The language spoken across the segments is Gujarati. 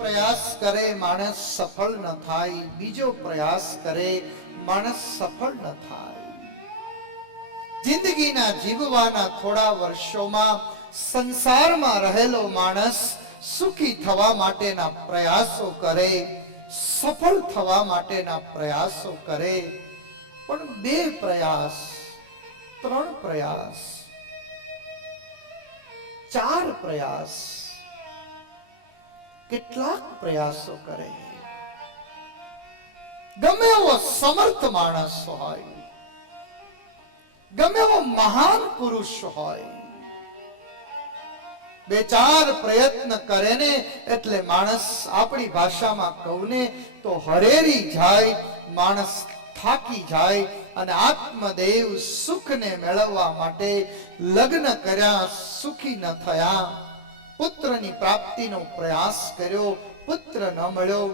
પ્રયાસ કરે માણસ સફળ ન થાય, બીજો પ્રયાસ કરે માણસ સફળ ન થાય. જિંદગીના જીવવાના થોડા વર્ષોમાં સંસારમાં રહેલો માણસ સુખી થવા માટેના પ્રયાસો કરે, સફળ થવા માટેના પ્રયાસો કરે, પણ 2 પ્રયાસ, 3 પ્રયાસ, 4 પ્રયાસ, કેટલાક પ્રયાસો કરે. ગમે એવો સમર્થ માણસ હોય, ગમે એવો મહાન પુરુષ હોય, 2-4 પ્રયત્ન કરે ને એટલે માણસ, આપણી ભાષામાં કહું ને તો હરેરી જાય, માણસ થાકી જાય અને આત્મદેવ સુખને મેળવવા માટે લગ્ન કર્યા, સુખી ન થયા. પુત્રની પ્રાપ્તિનો પ્રયાસ કર્યો, પુત્ર ન મળ્યો.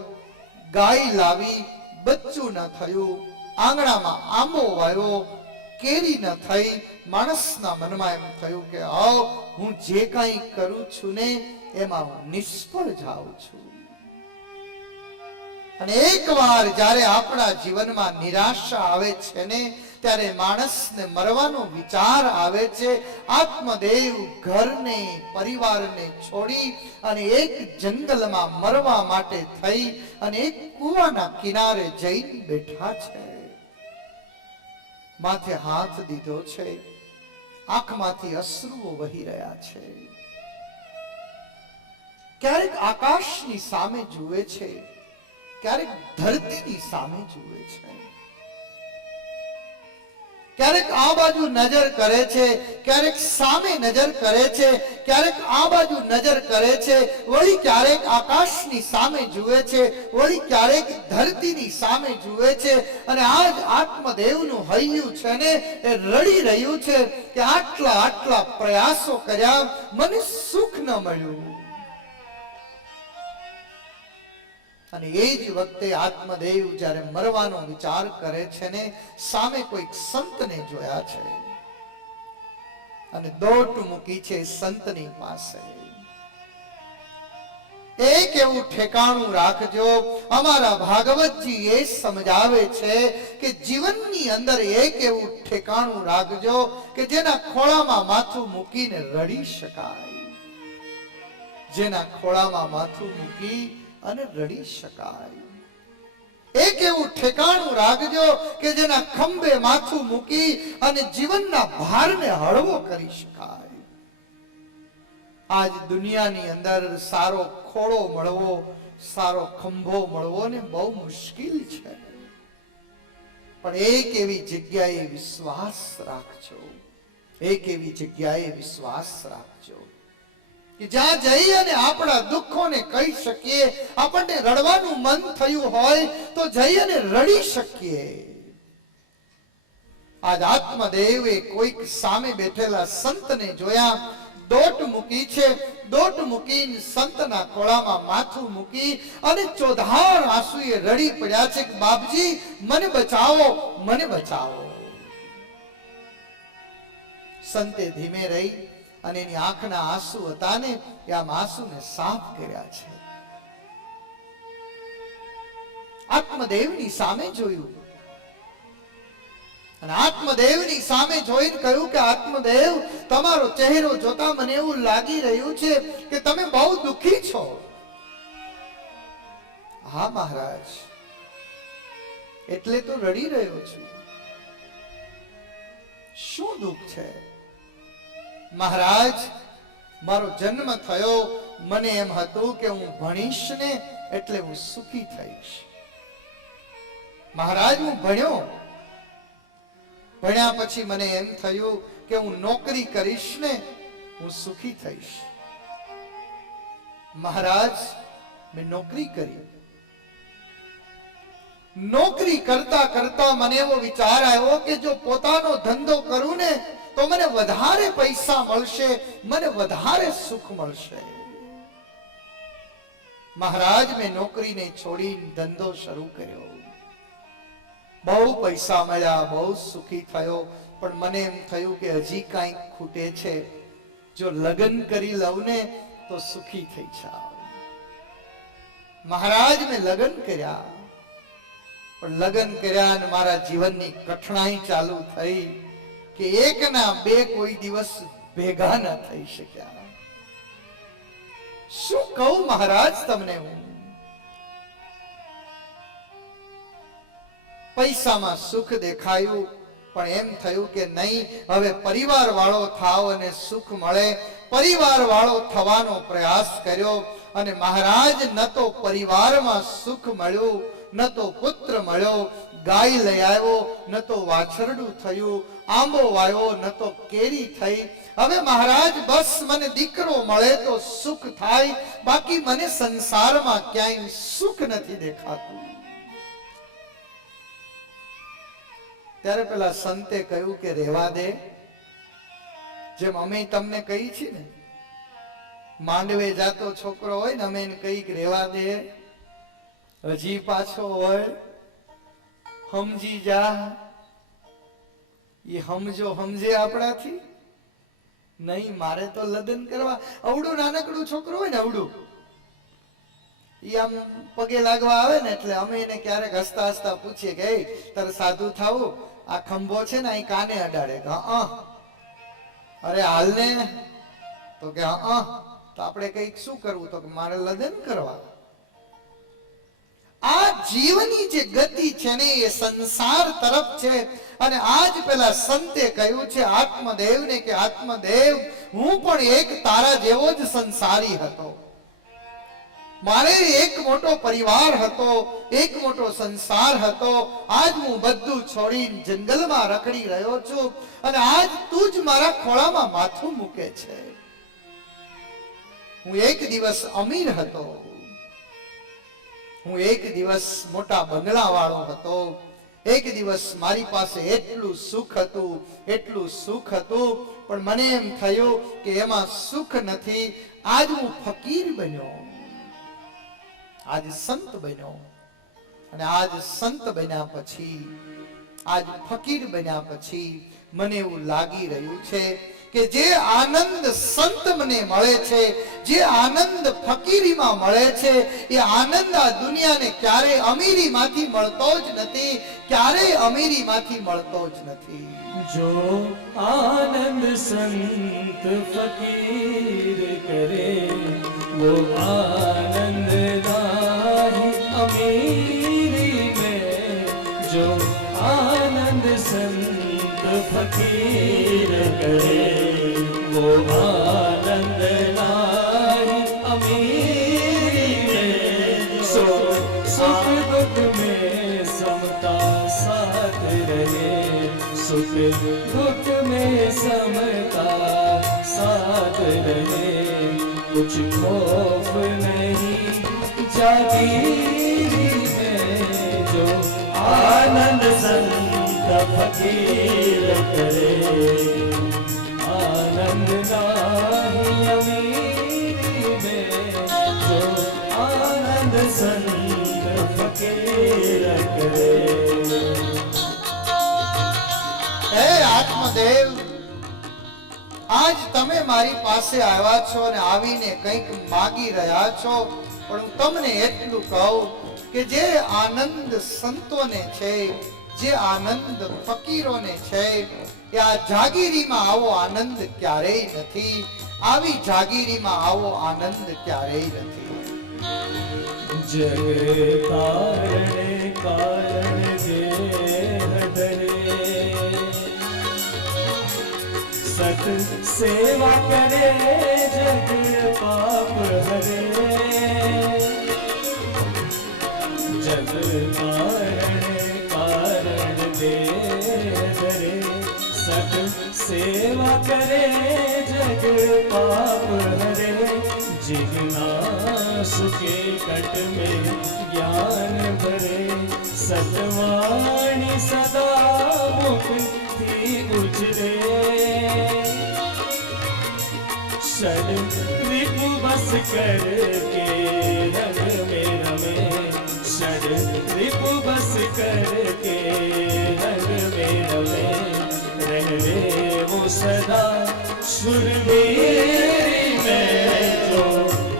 ગાય લાવી, બચ્ચું ન થયું. આંગણામાં આંબો વાવ્યો, કેરી ન થઈ. માણસના મનમાં એમ થયું કે હું જે કાંઈ કરું છું ને એમાં હું નિષ્ફળ જાઉં છું. અને એકવાર જ્યારે આપણા જીવનમાં નિરાશા આવે છે ને ત્યારે માણસને મરવાનો વિચાર આવે છે. આત્મદેવ ઘરને, પરિવારને છોડી અને એક જંગલમાં મરવા માટે થઈ અને એક કૂવાના કિનારે જઈને બેઠા છે. માથે હાથ દીધો છે, આંખમાંથી અશ્રુઓ વહી રહ્યા છે. ક્યારેક આકાશની સામે જુએ છે, ક્યારેક ધરતીની સામે જુએ છે, ક્યારેક આ બાજુ નજર કરે છે, ક્યારેક સામે નજર કરે છે, ક્યારેક આ બાજુ નજર કરે છે, વળી ક્યારેક આકાશની સામે જુએ છે, વળી ક્યારેક ધરતીની સામે જુએ છે. અને આજ આત્મદેવનું હૈયું છે ને એ રડી રહ્યું છે કે આટલા પ્રયાસો કર્યા, મને સુખ ન મળ્યું. અને એ જ વખતે આત્મદેવ જ્યારે મરવાનો વિચાર કરે છે ને સામે કોઈક સંતને જોયા છે અને દોટ મૂકી છે સંતની પાસે. એક એવું ઠેકાણું રાખજો, અમારા ભાગવતજી એ સમજાવે છે કે જીવનની અંદર એક એવું ઠેકાણું રાખજો કે જેના ખોળામાં માથું મૂકીને રડી શકાય, જેના ખોળામાં માથું મૂકી અને રડી શકાય. એક એવું ઠેકાણું રાખજો કે જેના ખંભે માથું મૂકી અને જીવનના ભારને હળવો કરી શકાય. આજ દુનિયાની અંદર સારો ખોળો મળવો, સારો ખંભો મળવો ને બહુ મુશ્કેલ છે. પણ એક એવી જગ્યાએ વિશ્વાસ રાખજો, એક એવી જગ્યાએ વિશ્વાસ રાખજો કે જ્યાં જઈ અને આપણા દુઃખોને કહી શકીએ. આપણને રડવાનું મન થયું હોય તો જઈ અને રડી શકીએ. આજ આત્મદેવે કોઈક સામે બેઠેલા સંતને જોયા, દોટ મૂકી છે, દોટ મૂકીને સંતના ખોળામાં માથું મૂકી અને ચોધાર આંસુએ રડી પડ્યા છે કે બાપજી મને બચાવો, મને બચાવો. સંતે ધીમે રહી અને એની આંખના આંસુ હતા ને એ આમ આંસુને સાફ કર્યા છે. આત્મદેવની સામે જોયું અને આત્મદેવની સામે જોઈને કહ્યું કે આત્મદેવ, તમારો ચહેરો જોતા મને એવું લાગી રહ્યું છે કે તમે બહુ દુઃખી છો. હા મહારાજ, એટલે તો રડી રહ્યો છું. શું દુઃખ છે? મહારાજ, મારો જન્મ થયો, મને એમ હતું કે હું ભણીશ ને એટલે હું સુખી થઈશ. મહારાજ, હું ભણ્યો, ભણ્યા પછી મને એમ થયું કે હું નોકરી કરીશ ને હું સુખી થઈશ. મહારાજ, મેં નોકરી કરી. નોકરી કરતા કરતા મને એવો વિચાર આવ્યો કે જો પોતાનો ધંધો કરું ને તો મને વધારે પૈસા મળશે, મને વધારે સુખ મળશે. મહારાજ, મેં નોકરીને છોડીને ધંધો શરૂ કર્યો. બહુ પૈસા મળ્યા, બહુ સુખી થયો, પણ મને એમ થયું કે હજી કાંઈક ખૂટે છે. જો લગ્ન કરી લઉં ને તો સુખી થઈ જાઉં. મહારાજ મેં લગ્ન કર્યા, પણ લગ્ન કર્યા અને મારા જીવનની કઠણાઈ ચાલુ થઈ કે એકના બે કોઈ દિવસ ભેગા ન થઈ શક્યા. શું કહું મહારાજ તમને હું? પૈસામાં સુખ દેખાયું, પણ એમ થયું કે નહીં, હવે પરિવાર વાળો થાવ અને સુખ મળે. પરિવાર વાળો થવાનો પ્રયાસ કર્યો અને મહારાજ ન તો પરિવારમાં સુખ મળ્યું, ન તો પુત્ર મળ્યો. ગાય લઈ આવ્યો, ન તો વાછરડું થયું. આંબો વાયો, ન તો કેરી થઈ. હવે મહારાજ બસ મને દીકરો મળે તો સુખ થાય, બાકી મને સંસારમાં ક્યાંય સુખ નથી દેખાતું. ત્યારે પેલા સંતે કહ્યું કે રહેવા દે. જેમ અમે તમને કહી છીએ ને, માંડવે જાતો છોકરો હોય ને, અમે એને કહી કે રહેવા દે, હજી પાછો હોય, સમજી જા. એ સમજો સમજે આપણાથી નહીં. મારે તો લગ્ન કરવા. અવડું નાનકડું છોકરો હોય ને, અવડું ઈ આમ પગે લાગવા આવે ને, એટલે અમે એને ક્યારેક હસતા હસતા પૂછીએ કે તારે સાધુ થાવું, આ ખંભો છે ને અહીં કાને અડાડે. અરે હાલ ને. તો કે તો આપણે કઈક શું કરવું? તો કે મારે લગ્ન કરવા. આ જીવની જે ગતિ છે ને એ સંસાર તરફ છે. અને આજ પેલા સંતે કહ્યું છે આત્મદેવને કે આત્મદેવ, હું પણ એક તારા જેવો જ સંસારી હતો. મારે એક મોટો પરિવાર હતો, એક મોટો સંસાર હતો. આજ હું બધું છોડીને જંગલમાં રખડી રહ્યો છું અને આજ તું જ મારા ખોળામાં માથું મૂકે છે. હું એક દિવસ અમીર હતો, હું એક દિવસ મોટા બંગલા વાળો હતો. એક દિવસ મારી પાસે એટલું સુખ હતું, એટલું સુખ હતું, પણ મને એમ થયું કે એમાં સુખ નથી. આજ હું ફકીર બન્યો, આજ સંત બન્યો. અને આજ સંત બન્યા પછી, આજ ફકીર બન્યા પછી મને એવું લાગી રહ્યું છે કે જે આનંદ સંત મને મળે છે, જે આનંદ ફકીરીમાં મળે છે, એ આનંદ આ દુનિયાને ક્યારેય અમીરીમાંથી મળતો જ નથી, ક્યારેય અમીરીમાંથી મળતો જ નથી. जो आनंद संत फकीर करे, वो आनंद नाही अमीरी में. जो आनंद संत फकीर करे, वो आनंद नाही अमीरी में. सो सुख दुख में समता साथ रहे, सुख दुख में समता साथ रहे. कुछ खौफ नहीं जागीरी में. जो आनंद संत फकीर करे, आनंद नाही अमीरी में. जो आनंद संत फकीर करे. હે આત્મદેવ, આજ તમે મારી પાસે આવ્યા છો અને આવીને કંઈક માગી રહ્યા છો, પણ હું તમને એટલું કહું કે જે આનંદ સંતોને છે, જે આનંદ ફકીરોને છે, એ આ જાગીરીમાં આવો આનંદ ક્યારેય નથી. આવી જાગીરીમાં આવો આનંદ ક્યારેય નથી. જગ કારણે કારણ દેહ ધરે, સત સેવા કરે જગ પાપ હરે. જગ કારણે કારણ દેહ ધરે, સત સેવા કરે જગ પાપ હરે. जिगना सुखे कट में ज्ञान भरे, सतवाणी सदा मुख थी गुजरे. षड रिपु बस कर के रंग में रमे, षड रिपु बस कर के रंग में रमे. रहवे वो सदा शूरवीर में, जो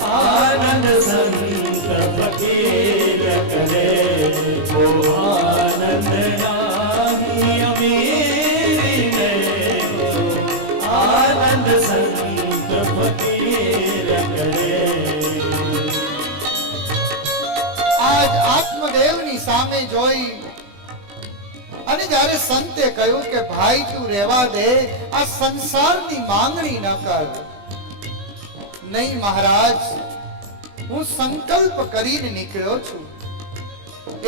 आनंद संत फकीर આજ આત્મદેવની સામે જોઈ અને જ્યારે સંતે કહ્યું કે ભાઈ તું રહેવા દે, આ સંસારની માંગણી ન કર. નહીં મહારાજ, હું સંકલ્પ કરીને નીકળ્યો છું.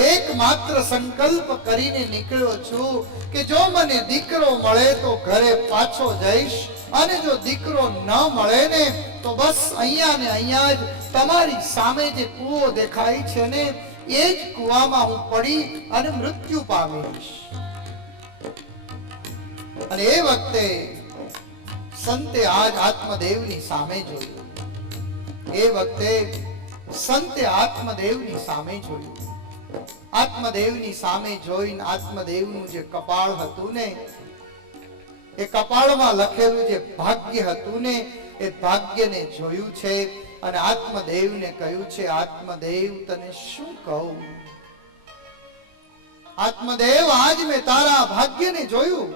એકમાત્ર સંકલ્પ કરીને નીકળ્યો છું કે જો મને દીકરો મળે તો ઘરે પાછો જઈશ, અને જો દીકરો ન મળે ને તો બસ અહીંયા ને અહીંયા જ તમારી સામે જે કૂવો દેખાય છે ને એ જ કૂવામાં હું પડી અને મૃત્યુ પામીશ. અને એ વખતે સંતે આજ આત્મદેવની સામે જોયું. એ વખતે સંતે આત્મદેવની સામે જોયું. આત્મદેવની સામે જોઈને આત્મદેવનું જે કપાળ હતું ને, એ કપાળમાં લખેલું જે ભાગ્ય હતું ને એ ભાગ્યને જોયું છે. અને આત્મદેવને કહ્યું છે, આત્મદેવ તને શું કહું? આત્મદેવ આજ મેં તારા ભાગ્યને જોયું.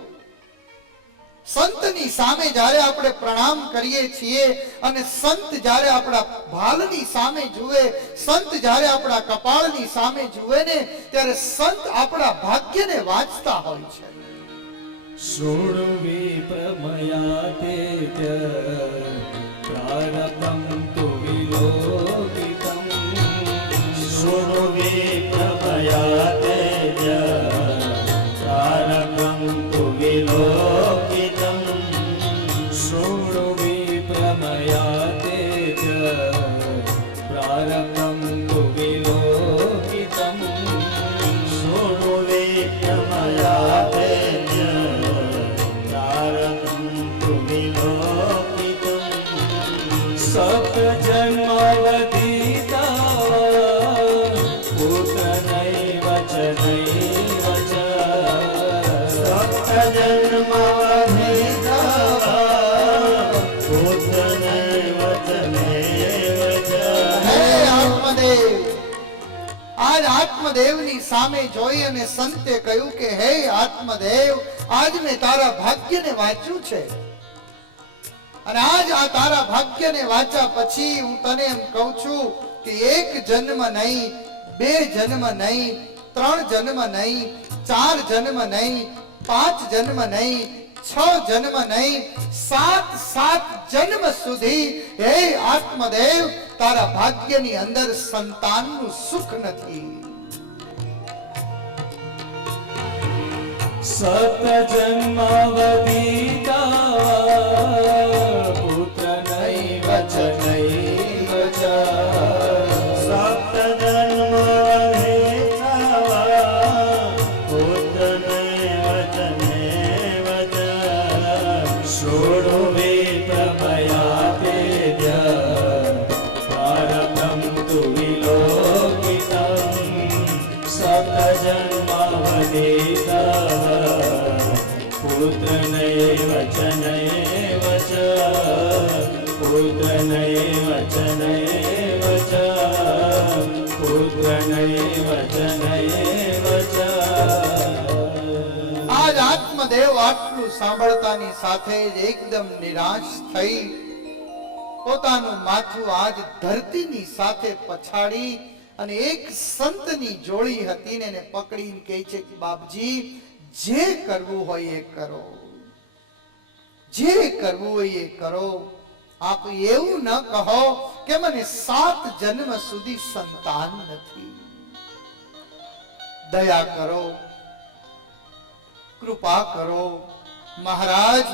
સંતની સામે જ્યારે આપણે પ્રણામ કરીએ છીએ અને સંત જ્યારે આપણા ભાલની સામે જુએ, સંત જ્યારે આપણા કપાળની સામે જુએ ને ત્યારે સંત આપણા ભાગ્યને વાંચતા હોય છે. શૃણ્વે પ્રમયા તે પ્રારબ્ધં તુ વિલોકિતં. શૃણ્વે પ્રમયા તે પ્રારબ્ધં તુ વિલોકિતં. શૃણ્વે પ્રમયા તે પ્રારબ્ધં તુ વિલોકિતં. શૃણ્વે પ્રમયા તે સપ્ત જન્માવધિતા પુત્ર નૈવ ચ નૈવ ચ. સપ્ત જન્માવધિતા પુત્ર નૈવ ચ નૈવ ચ. હે આત્મદેવ, આજ આત્મદેવની સામે જોઈ અને સંતે કહ્યું કે હે આત્મદેવ, આજ મેં તારા ભાગ્યને વાંચ્યું છે. અને આજ આ તારા ભાગ્યને વાંચ્યા પછી હું તને એમ કહું છું કે એક જન્મ નહીં, બે જન્મ નહીં, ત્રણ જન્મ નહીં, ચાર જન્મ નહીં, પાંચ જન્મ નહીં, છ જન્મ નહીં, સાત જન્મ સુધી હે આત્મદેવ તારા ભાગ્યની અંદર સંતાનનું સુખ નથી. સપ્ત જન્માવધિતા પુત્ર નૈવ ચ નૈવ ચ. સપ્ત જન્માવધિતા પુત્ર નૈવ ચ નૈવ ચ. શૃણ્વે પ્રમયા તે પ્રારબ્ધં તુ વિલોકિતં. સપ્ત જન્માવધિતા પુત્ર નૈવ ચ નૈવ ચ. પુત્ર નૈવ ચ નૈવ ચ. પુત્ર નૈવ ચ નૈવ ચ. આજ આત્મદેવ આટલું સાંભળતાની સાથે જ એકદમ નિરાશ થઈ પોતાનું માથું આજ ધરતીની સાથે પછાડી અને એક સંતની જોડી હતી ને એને પકડીને કહે છે કે બાપજી, જે કરવું હોય એ કરો, જે કરવું હોય એ કરો. આપ એવું ન કહો કે મને 7 જન્મ સુધી સંતાન નથી. દયા કરો, કૃપા કરો મહારાજ,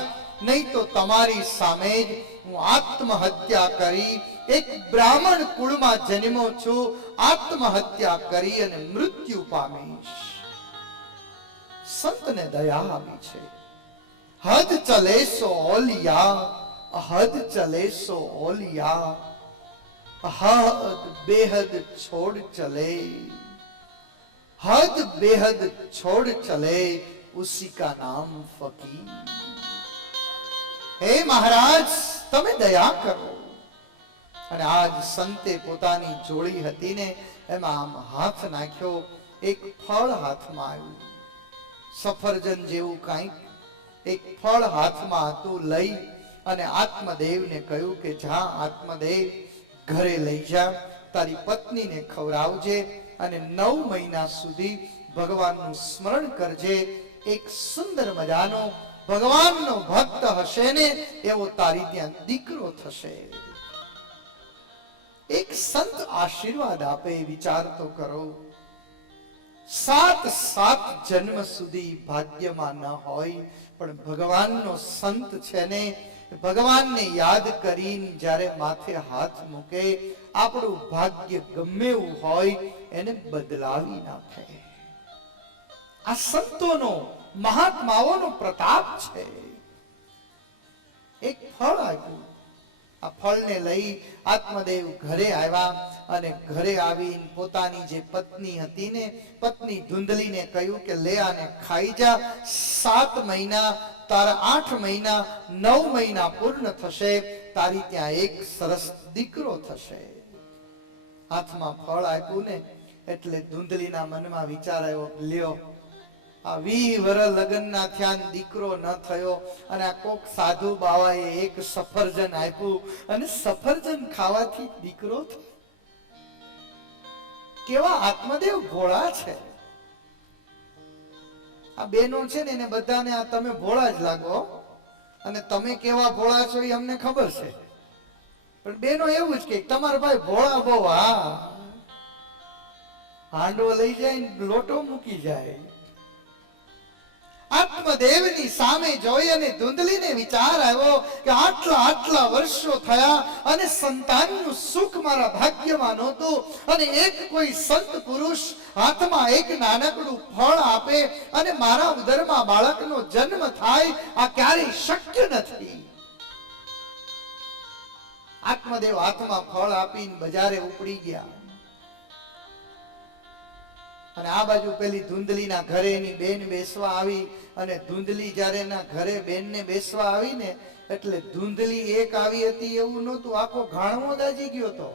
નહીં તો તમારી સામે જ હું આત્મહત્યા કરી, એક બ્રાહ્મણ કુળમાં જન્મો છું, આત્મહત્યા કરી અને મૃત્યુ પામીશ. સંતને દયા આવી છે. હદ ચલે સો ઓલિયા, હદ ચલે સો ઓલિયા, હદ બેહદ છોડ ચલે, हद बेहद छोड़ चले उसी का नाम फकीर. हे महाराज, તમે દયા કરો. અને આજ સંતે પોતાની જોડી હતી ને એમાં આમ હાથ નાખ્યો, એક ફળ હાથમાં આવ્યું, સફરજન જેવું કંઈક એક ફળ હાથમાં હતું. લઈ અને આત્મદેવને કહ્યું કે જા આત્મદેવ, ઘરે લઈ જા, તારી પત્નીને ખવડાવજે, અને 9 મહિના સુધી ભગવાનનું સ્મરણ કરજે. એક સુંદર મજાનો ભગવાનનો ભક્ત હશે ને એવો તારી ત્યાં દીકરો થશે. એક સંત આશીર્વાદ આપે, વિચાર તો કરો. 7 જન્મ સુધી ભાગ્યમાં ન હોય પણ ભગવાનનો સંત છે ને, ભગવાનને યાદ કરીને જ્યારે માથે હાથ મૂકે, આપણું ભાગ્ય ગમે એવું હોય એને બદલાવી નાખે. આ સંતોનો, મહાત્માઓનો પ્રતાપ છે. એક ફળ આપ્યું. આ ફળને લઈ આત્મદેવ ઘરે આવ્યા અને ઘરે આવીને પોતાની જે પત્ની હતી ને, પત્ની ધુંધલીને કહ્યું કે લે આને ખાઈ જા. 7 મહિના તારા 8 મહિના 9 મહિના પૂર્ણ થશે, તારી ત્યાં એક સરસ દીકરો થશે. હાથમાં ફળ આપ્યું ને એટલે ધુંધલીના મનમાં વિચાર આવ્યો, લ્યો આ 20 વર્ષ લગ્નના થયા, દીકરો ન થયો, અને આ કોક સાધુ બાવાએ એક સફરજન આપ્યું અને સફરજન ખાવાથી દીકરો થયો. કેવા આત્મદેવ ભોળા છે. આ બેનો છે ને એને બધાને આ તમે ભોળા જ લાગો, અને તમે કેવા ભોળા છો એ અમને ખબર છે, પણ બેનો એવું જ કે તમારા ભાઈ ભોળા બહુ. હા, હાંડવો લઈ જાય ને લોટો મૂકી જાય. આત્મદેવની સામે જોઈ અને ધુંધલીને વિચાર આવ્યો કે આટલા વર્ષો થયા અને સંતાનનું સુખ મારા ભાગ્યમાં નહોતું, અને એક કોઈ સંત પુરુષ હાથમાં એક નાનકડું ફળ આપે અને મારા ઉદરમાં બાળકનો જન્મ થાય, આ ક્યારેય શક્ય નથી. આત્મદેવ હાથમાં ફળ આપીને બજારે ઉપડી ગયા. અને આ બાજુ પેલી ધુંધલીના ઘરે એની બેન બેસવા આવી, અને ધુંધલી જ્યારે એના ઘરે બેનને બેસવા આવી ને એટલે ધુંધલી એક આવી હતી એવું નહોતું, આખો ઘાણવો દાજી ગયો હતો.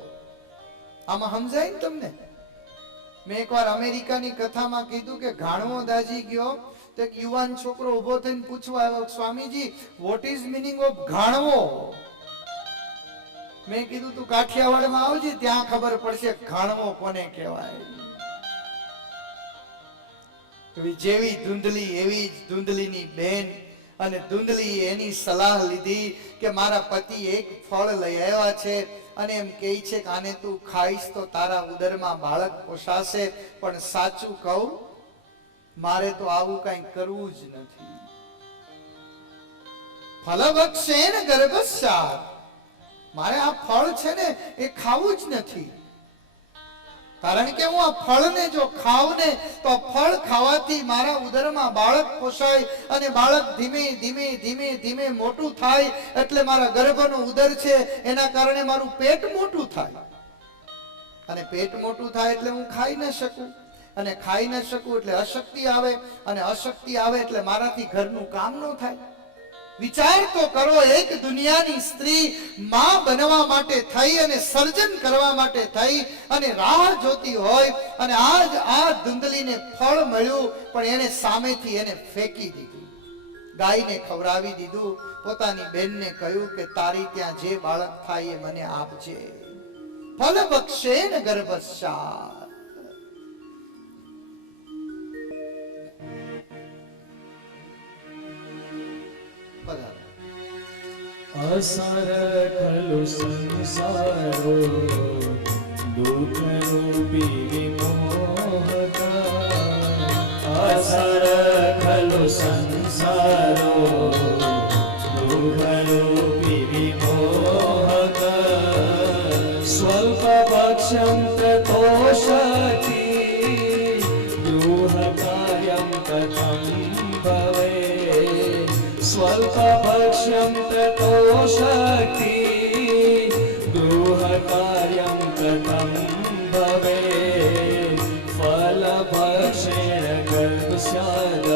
આમાં સમજાય ને તમને? મેં એકવાર અમેરિકાની કથામાં કીધું કે ઘાણવો દાજી ગયો, તો એક યુવાન છોકરો ઉભો થઈને પૂછવા આવ્યો, Swamiji what is meaning of ઘાણવો? મેં કીધું તું કાઠિયાવાડમાં આવજે, ત્યાં ખબર પડશે ઘાણવો કોને કહેવાય. જેવી ધુંધલી એવી જ ધુંધલીની બેન, અને ધુંધલી એની સલાહ લીધી કે મારા પતિ એક ફળ લઈ આવ્યા છે અને એમ કહે છે કે આને તું ખાઈશ તો તારા ઉદરમાં બાળક પોષાશે, પણ સાચું કહું મારે તો આવું કઈ કરવું જ નથી. ફલભક્ષેન ગર્ભસ્યાત્, મારે આ ફળ છે ને એ ખાવું જ નથી. કારણ કે હું આ ફળને જો ખાવ ને તો ફળ ખાવાથી મારા ઉદરમાં બાળક પોષાય, અને બાળક ધીમે ધીમે ધીમે ધીમે મોટું થાય, એટલે મારા ગર્ભનો ઉદર છે એના કારણે મારું પેટ મોટું થાય, અને પેટ મોટું થાય એટલે હું ખાઈ ન શકું, અને ખાઈ ન શકું એટલે અશક્તિ આવે, અને અશક્તિ આવે એટલે મારાથી ઘરનું કામ ન થાય. વિચાર તો કરો, એક દુનિયાની સ્ત્રી માં બનવા માટે થઈ અને સર્જન કરવા માટે થઈ અને રાહ જોતી હોય, અને આજ આ ધુંધલીને ફળ મળ્યું પણ એને સામેથી એને ફેંકી દીધું, ગાયને ખવડાવી દીધું. પોતાની બેનને કહ્યું કે તારી ત્યાં જે બાળક થાય એ મને આપજે. ફલભક્ષેન ગર્ભસ્યાત્. અસાર ખલુ સંસારો દુઃખ રૂપી વિમોહકા. અસાર ખલુ સંસારો દુઃખ રૂપી વિમોહકા. સ્વલ્પ ભક્ષ્યં તતોષતિ ગૃહ કાર્યં કથં ભવે. સ્વલ્પ ભક્ષ્યં તતોષતિ ગૃહ કાર્યં કથં ભવે. ફલભક્ષેણ ગર્ભસ્યાદ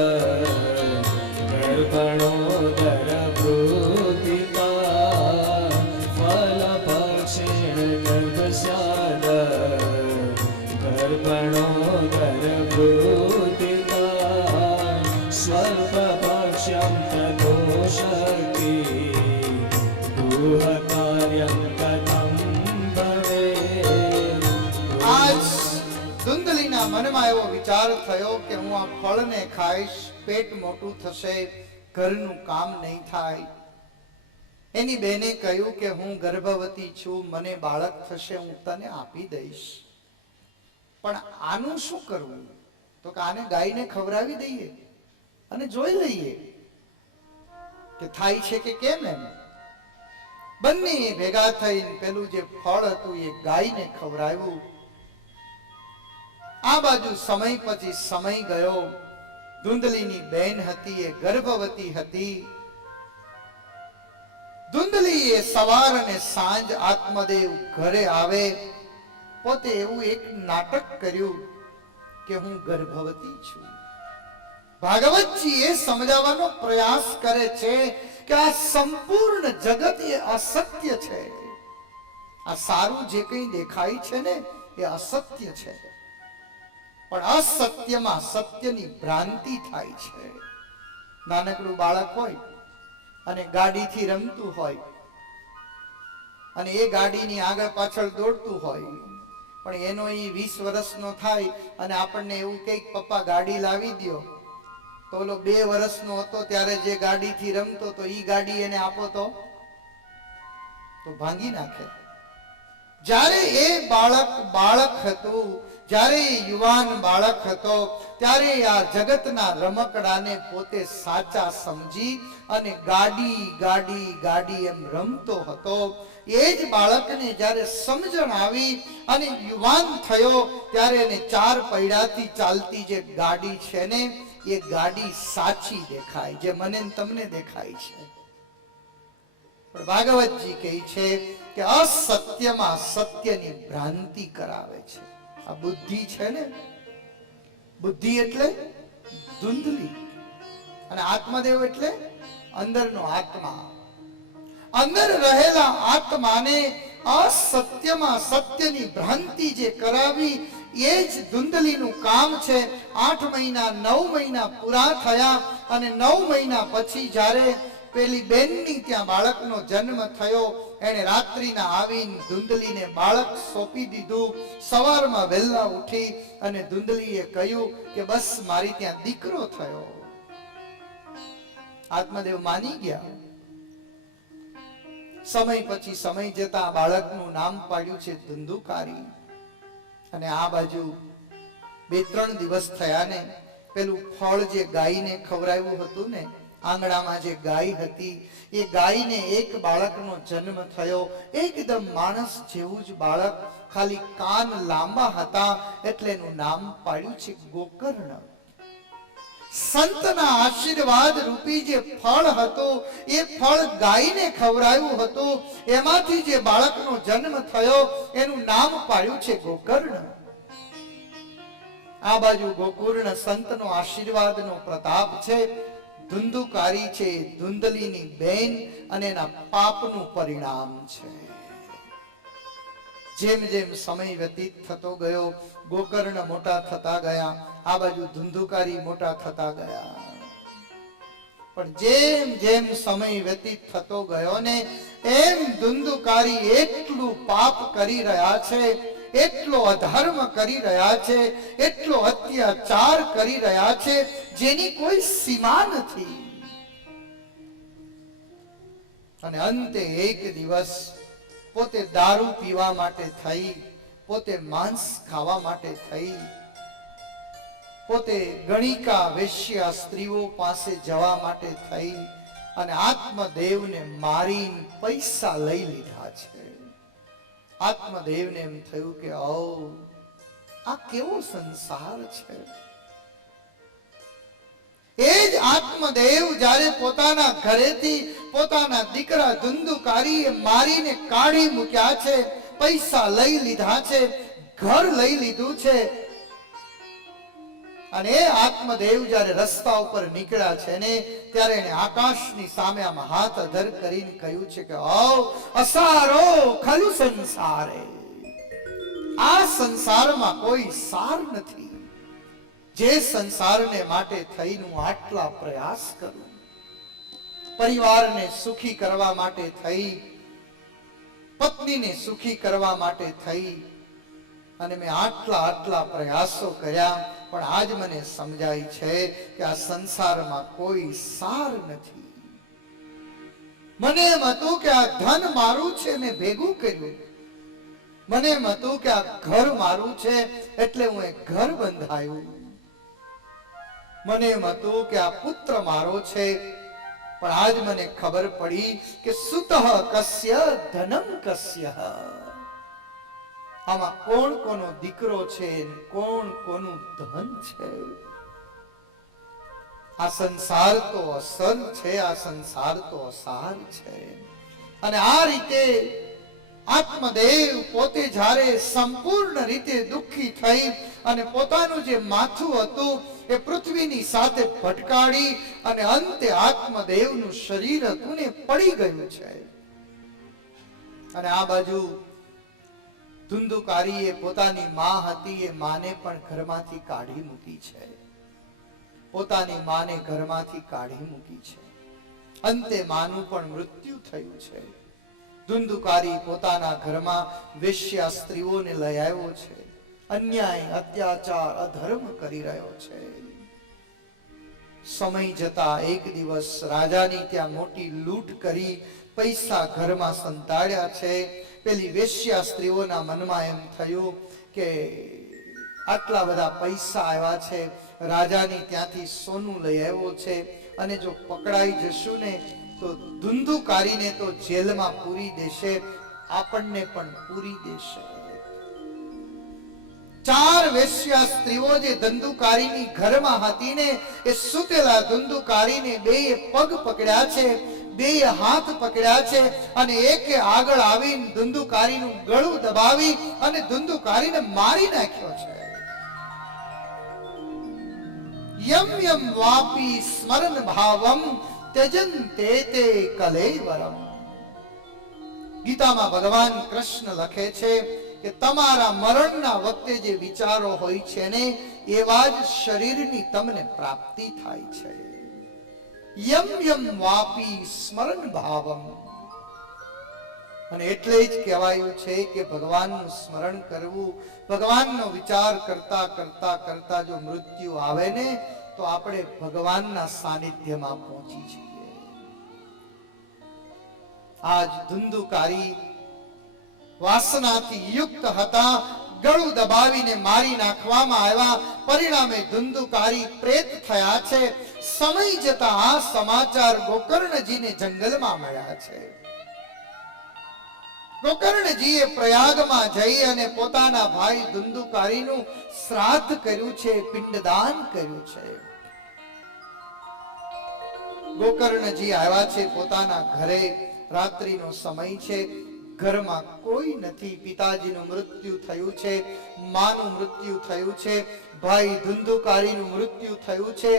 ગર્ભણોદર વૃદ્ધિકા. ફલભક્ષેણ ગર્ભસ્યાદ ગર્ભણોદર વૃદ્ધિકા. સ્વલ્પ ભક્ષ્યં તતોષતિ ગૃહ કાર્યં કથં ભવે. આજ ધુંધલી એના મનમાં એવો વિચાર થયો કે હું આ ફળને ખાઈશ, પેટ મોટું થશે, ઘરનું કામ નહીં થાય. એની બેને કહ્યું કે હું ગર્ભવતી છું, મને બાળક થશે, હું તને આપી દઈશ. પણ આનું શું કરવું? તો કે આને ગાયને ખવડાવી દઈએ અને જોઈ લઈએ કે થાય છે કે કેમ. એમ બંને ભેગા થઈને પેલું જે ફળ હતું એ ગાયને ખવડાવ્યું. આ બાજુ સમય પછી સમય ગયો. ધુંધલીની બેન હતી એ ગર્ભવતી હતી. ધુંધલી એ સવાર અને સાંજ આત્મદેવ ઘરે આવે. પોતે એવું એક નાટક કર્યું કે હું ગર્ભવતી છું. ભાગવતજી એ સમજાવવાનો પ્રયાસ કરે છે કે આ સંપૂર્ણ જગત એ અસત્ય છે. આ સારું જે કંઈ દેખાય છે ને એ અસત્ય છે. પણ અસત્યમાં સત્યની ભ્રાંતિ થાય છે. નાનકડું બાળક હોય અને ગાડીથી રમતું હોય અને એ ગાડીની આગળ પાછળ દોડતું હોય, પણ એનો એ 20 વર્ષનો થાય અને આપણને એવું કહે પપ્પા ગાડી લાવી દો, તો ઓલો 2 વર્ષનો હતો ત્યારે જે ગાડીથી રમતો તો ઈ ગાડી એને આપો તો ભાંગી નાખે. જ્યારે એ બાળક હતું, જ્યારે એ યુવાન બાળક હતો, ત્યારે આ જગતના રમકડાને પોતે સાચા સમજી અને ગાડી ગાડી ગાડી એમ રમતો હતો. એ જ બાળકને જ્યારે સમજણ આવી અને યુવાન થયો ત્યારે એને 4 પૈડાથી ચાલતી જે ગાડી છે ને એ ગાડી સાચી દેખાય, જે મને તમને દેખાય છે. પણ ભાગવતજી કહે છે કે અસત્યમાં સત્યની ભ્રાંતિ કરાવે છે. આ બુદ્ધિ છે ને, બુદ્ધિ એટલે ધુંધલી અને આત્મદેવ એટલે અંદરનો આત્મા. અંદર રહેલા આત્માને અસત્યમાં સત્યની ભ્રાંતિ જે કરાવી એ જ ધુંધલીનું કામ છે. 8 મહિના 9 મહિના પૂરા થયા અને 9 મહિના પછી જ્યારે પેલી બેનની ત્યાં બાળકનો જન્મ થયો, એને રાત્રિના આવીને ધુંધલીને બાળક સોંપી દીધું. સવારમાં વહેલા ઉઠી અને ધુંધલીએ કહ્યું કે બસ મારી ત્યાં દીકરો થયો. આત્મદેવ માની ગયા. સમય પછી સમય જતા બાળકનું નામ પાડ્યું છે ધુંધુકારી. અને આ બાજુ 2-3 દિવસ થયા ને પેલું ફળ જે ગાયને ખવડાવ્યું હતું ને, આંગણામાં જે ગાય હતી એ ગાયને એક બાળકનો જન્મ થયો. એકદમ માણસ જેવું જ બાળક, ખાલી કાન લાંબા હતા એટલે એનું નામ પાડ્યું છે ગોકર્ણ. સંતના આશીર્વાદ રૂપી જે ફળ હતું એ ફળ ગાયને ખવડાવ્યું હતું. એમાંથી જે બાળકનો જન્મ થયો એનું નામ પાડ્યું છે ગોકર્ણ. આ બાજુ ગોકર્ણ સંતનો આશીર્વાદનો પ્રતાપ છે. ધુંધુકારી છે ધુંધલીની બેન અને એના પાપનું પરિણામ છે. જેમ જેમ સમય વ્યતીત થતો ગયો ગોકર્ણ મોટા થતા ગયા, આ બાજુ ધુંધુકારી મોટા થતા ગયા. પણ જેમ જેમ સમય વ્યતીત થતો ગયો ને એમ ધુંધુકારી એટલું પાપ કરી રહ્યા છે, એટલો અધર્મ કરી રહ્યા છે, એટલો અત્યાચાર કરી રહ્યા છે જેની કોઈ સીમા નથી. અને અંતે એક દિવસ પોતે દારૂ પીવા માટે થઈ, પોતે માંસ ખાવા માટે થઈ, પોતે ગણિકા વેશ્યા સ્ત્રીઓ પાસે જવા માટે થઈ અને આત્મદેવને મારીને પૈસા લઈ લીધા છે. આત્મદેવને એમ થયું કે આ કેવો સંસાર છે. એ જ આત્મદેવ જ્યારે પોતાના ઘરેથી પોતાના દીકરા ધુંધુકારીએ મારીને કાઢી મૂક્યા છે, પૈસા લઈ લીધા છે, ઘર લઈ લીધું છે, અને એ આત્મદેવ જ્યારે રસ્તા ઉપર નીકળ્યા છે ને ત્યારે એને આકાશની સામે આમ હાથ અધર કરીને કહ્યું છે કે અસારો ખલુ સંસારે. આ સંસારમાં કોઈ સાર નથી. જે સંસારને માટે થઈને હું આટલા પ્રયાસ કરું, પરિવારને સુખી કરવા માટે થઈ, પત્નીને સુખી કરવા માટે થઈ અને મેં આટલા પ્રયાસો કર્યા, પણ આજ મને સમજાય છે કે આ સંસારમાં કોઈ સાર નથી. મને એમ હતું કે આ ધન મારું છે, મેં ભેગું કર્યું. મને એમ હતું કે આ ઘર મારું છે એટલે હું એક ઘર બંધાયું. મને એમ હતું કે આ પુત્ર મારો છે, પણ આજ મને ખબર પડી કે સુતઃ કસ્ય ધનમ કસ્ય. આમાં કોણ કોનો દીકરો છે, કોણ કોનું ધન છે. આ સંસાર તો અસર છે, આ સંસાર તો અસાર છે. અને આ રીતે આત્મદેવ પોતે જ્યારે સંપૂર્ણ રીતે દુઃખી થઈ અને પોતાનું જે માથું હતું એ પૃથ્વીની સાથે ભટકાડી અને અંતે આત્મદેવનું શરીર હતું ને પડી ગયું છે. અને આ બાજુ ધુંધુકારીએ પોતાની માં હતી એ માને પણ ઘરમાંથી કાઢી મૂકી છે. પોતાની માને ઘરમાંથી કાઢી મૂકી છે. અંતે માનું પણ મૃત્યુ થયું છે. ધુંધુકારી પોતાના ઘરમાં વેશ્યા સ્ત્રીઓને લઈ આવ્યો છે. અન્યાય, અત્યાચાર, અધર્મ કરી રહ્યો છે. સમય જતા એક દિવસ રાજાની ત્યાં મોટી લૂંટ કરી પૈસા ઘરમાં સંતાડ્યા છે. પેલી વેશ્યા સ્ત્રીઓના મનમાં એમ થયું કે આટલા બધા પૈસા આવ્યા છે, રાજાની ત્યાંથી સોનું લઈ આવ્યો છે, અને જો પકડાઈ જશું ને તો ધુંધુકારીને તો જેલમાં પૂરી દેશે, આપણને પણ પૂરી દેશે. 4 વેશ્યા સ્ત્રીઓ જે ધુંધુકારીની ઘરમાં હતી ને એ સુતેલા ધુંધુકારીને બેય પગ પકડ્યા છે, બેય હાથ પકડ્યા છે, અને એકે આગળ આવીને ધુંધુકારીનું ગળું દબાવી અને ધુંધુકારીને મારી નાખ્યો છે. યમ યમ વાપી સ્મરણ ભાવમ ત્યજન્તે તે કલેવરમ. ગીતામાં ભગવાન કૃષ્ણ લખે છે કે તમારા મરણના વખતે જે વિચારો હોય છે ને એવા જ શરીરની તમને પ્રાપ્તિ થાય છે. યમ યમ વાપી સ્મરણ ભાવમ. અને એટલે જ કહેવાયું છે કે ભગવાનનું સ્મરણ કરવું, ભગવાનનો વિચાર કરતા કરતા કરતા જો મૃત્યુ આવે ને તો આપણે ભગવાનના સાનિધ્યમાં પહોંચી જઈએ. આજ ધુંધુકારી વાસનાથી યુક્ત હતા, ગળું દબાવીને મારી નાખવામાં આવ્યા. પરિણામે ધુંધુકારી પ્રેત થયા છે. સમય જતા આ સમાચાર ગોકર્ણજીને જંગલમાં મળ્યા છે. ગોકર્ણજીએ પ્રયાગમાં જઈ અને પોતાના ભાઈ ધુંધુકારીનું શ્રાદ્ધ કર્યું છે, પિંડદાન કર્યું છે. ગોકર્ણજી આવ્યા છે પોતાના ઘરે. રાત્રિનો સમય છે, ઘરમાં કોઈ નથી. પિતાજીનું મૃત્યુ થયું છે, માનું મૃત્યુ થયું છે, ભાઈ ધુંધુકારીનું મૃત્યુ થયું છે.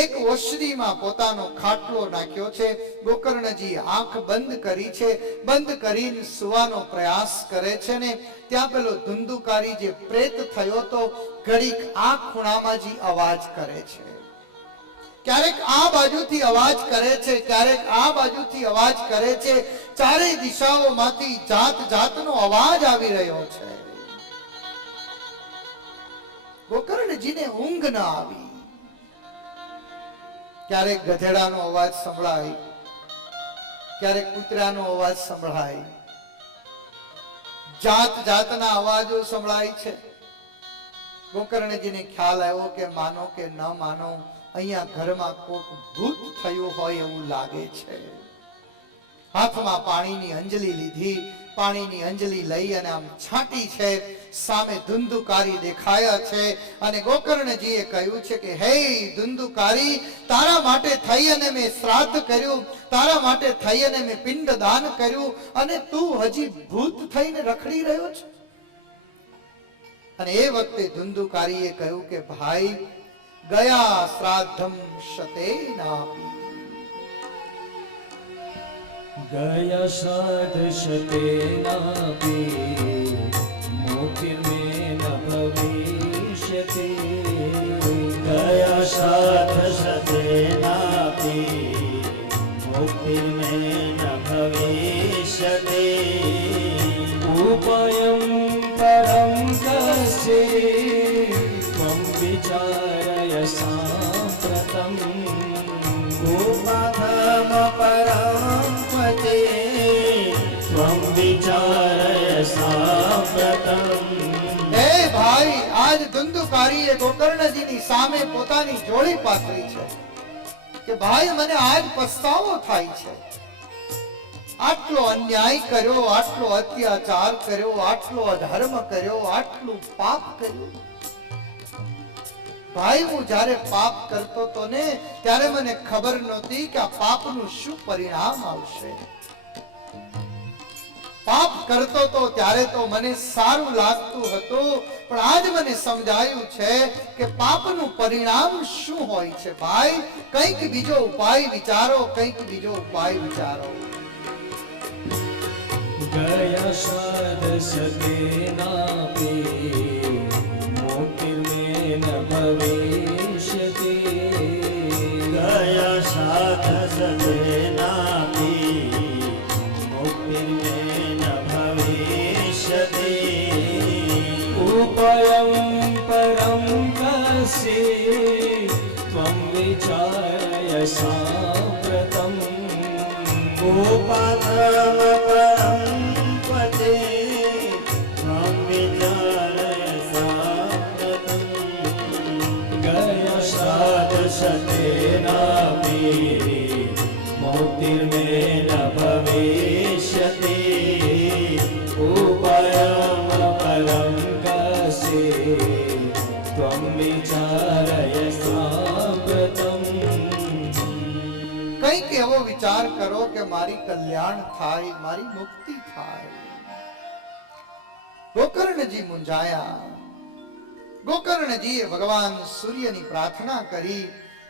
એક ઓસરીમાં પોતાનો ખાટલો નાખ્યો છે. ગોકર્ણજી આંખ બંધ કરી છે, બંધ કરીને સુવાનો પ્રયાસ કરે છે ને ત્યાં પેલો ધુંધુકારી જે પ્રેત થયો તો ઘડીક આ ખૂણામાં જ અવાજ કરે છે. ક્યારેક આ બાજુથી અવાજ કરે છે, ક્યારેક આ બાજુથી અવાજ કરે છે. ચારેય દિશાઓમાંથી જાત જાતનો અવાજ આવી રહ્યો છે. ગોકર્ણજીને ઊંઘ ન આવી. ક્યારેક ગધેડાનો અવાજ સંભળાય, ક્યારેક કૂતરાનો અવાજ સંભળાય, જાત જાતના અવાજો સંભળાય છે. ગોકર્ણજીને ખ્યાલ આવ્યો કે માનો કે ન માનો અહીંયા ઘરમાં કોક ભૂત થયું હોય એવું લાગે છે. હાથમાં પાણીની અંજલિ લીધી. પાણીની અંજલિ લઈ અને આમ છાંટી છે. સામે ધુંધુકારી દેખાયા છે અને ગોકર્ણજીએ કહ્યું છે કે હે ધુંધુકારી, તારા માટે થઈ અને મેં શ્રાદ્ધ કર્યું, તારા માટે થઈ અને મેં પિંડદાન કર્યું, અને તું હજી ભૂત થઈને રખડી રહ્યો છે. અને એ વખતે ધુંધુકારીએ કહ્યું કે ભાઈ, ગયા શ્રાદ્ધમ શતેનાપી. ગયા શ્રાદ્ધ શતેનાપી મોક્ષિર્મેન ભવિષ્યતિ. ગયા શ્રાદ્ધ શતેનાપી મોક્ષિર્મેન ભવિષ્યતિ. ઉપાયં પરં આજ ધુંધુકારીએ ગોકર્ણજીની સામે પોતાની જોડી પાથરી છે કે ભાઈ મને આજ પસ્તાવો થાય છે, આટલો અન્યાય કર્યો, આટલો અત્યાચાર કર્યો, આટલો અધર્મ કર્યો, આટલું પાપ કર્યું. ભાઈ હું જ્યારે પાપ કરતો તો ને ત્યારે મને ખબર નહોતી કે આ પાપનું શું પરિણામ આવશે. પાપ કરતો તો ત્યારે તો મને સારું લાગતું હતું, પણ આજ મને સમજાયું છે કે પાપનું પરિણામ શું હોય છે. ભાઈ કંઈક બીજો ઉપાય વિચારો, કંઈક બીજો ઉપાય વિચારો. गया साध सतेनापि मोतिर्मेन भविष्यति गया साध सतेनापि मोतिर्मेन भविष्यति उपायं परं कस्य त्वं विचारय साम्प्रतम् उपायं परं सतेनापि मोतिर्मेन भविष्यति उपायं परं कस्य त्वं विचारय साम्प्रतम्. કંઈક એવો વિચાર કરો કે મારી કલ્યાણ થાય, મારી મુક્તિ થાય. ગોકર્ણજી મૂંઝાયા. ગોકર્ણજીએ ભગવાન સૂર્યની પ્રાર્થના કરી.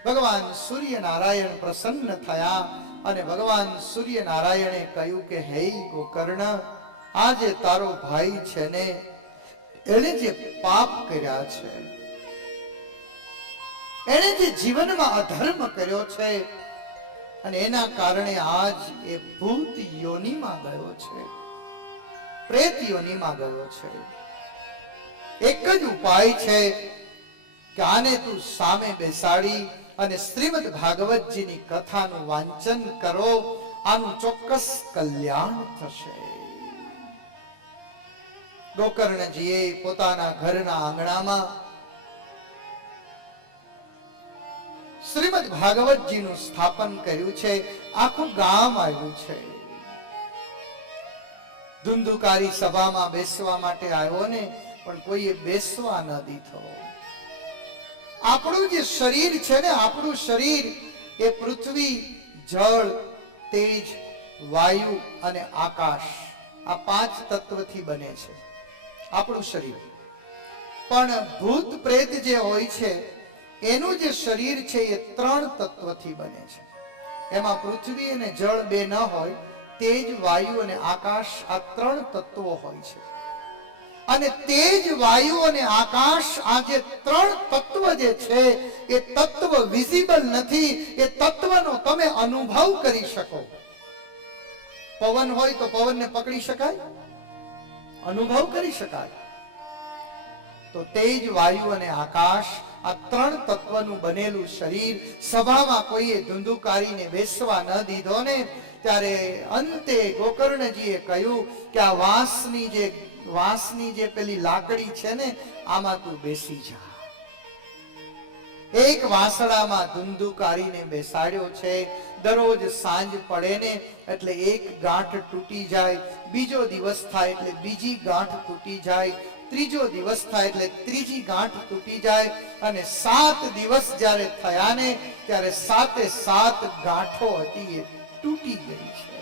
ભગવાન સૂર્યનારાયણ પ્રસન્ન થયા અને ભગવાન સૂર્યનારાયણે કહ્યું કે હે ગોકર્ણ, આજે તારો ભાઈ છે ને એણે જે પાપ કર્યા છે, એણે જે જીવનમાં અધર્મ કર્યો છે અને એના કારણે આજ એ ભૂત યોનિમાં ગયો છે, પ્રેત યોનિમાં ગયો છે. એક જ ઉપાય છે કે આને તું સામે બેસાડી અને શ્રીમદ ભાગવતજીની કથાનું વાંચન કરો, આનું ચોક્કસ કલ્યાણ થશે. ગોકર્ણજીએ પોતાના ઘરના આંગણામાં શ્રીમદ ભાગવતજીનું સ્થાપન કર્યું છે. આખું ગામ આવ્યું છે. ધુંધુકારી સભામાં બેસવા માટે આવ્યો ને, પણ કોઈએ બેસવા ન દીધો. આપણું જે શરીર છે ને, આપણું શરીર એ પૃથ્વી, જળ, તેજ, વાયુ અને આકાશ, આ 5 તત્વથી બને છે આપણું શરીર. પણ ભૂત પ્રેત જે હોય છે એનું જે શરીર છે એ 3 તત્વથી બને છે. એમાં પૃથ્વી અને જળ 2 ન હોય, તેજ, વાયુ અને આકાશ આ 3 તત્વો હોય છે. અને તેજ, વાયુ અને આકાશ આ જે 3 તત્વ જે છે એ તત્વ વિઝિબલ નથી. એ તત્વનો તમે અનુભવ કરી શકો. પવન હોય તો પવનને પકડી શકાય, અનુભવ કરી શકાય. તો તેજ, વાયુ અને આકાશ આ 3 તત્વનું બનેલું શરીર સભામાં કોઈએ ધુંધુકારીને બેસવા ન દીધો ને, ત્યારે અંતે ગોકર્ણજીએ કહ્યું કે આ વાંસની જે પેલી લાકડી છે ને, આમાં તું બેસી જા. એક વાંસળામાં ધુંધુકારીને બેસાડ્યો છે. દરરોજ સાંજ પડે ને એટલે એક ગાંઠ તૂટી જાય, બીજો દિવસ થાય એટલે બીજી ગાંઠ તૂટી જાય, ત્રીજો દિવસ થાય એટલે ત્રીજી ગાંઠ તૂટી જાય, અને 7 દિવસ જ્યારે થયા ને ત્યારે 7 ગાંઠો હતી એ તૂટી ગઈ છે.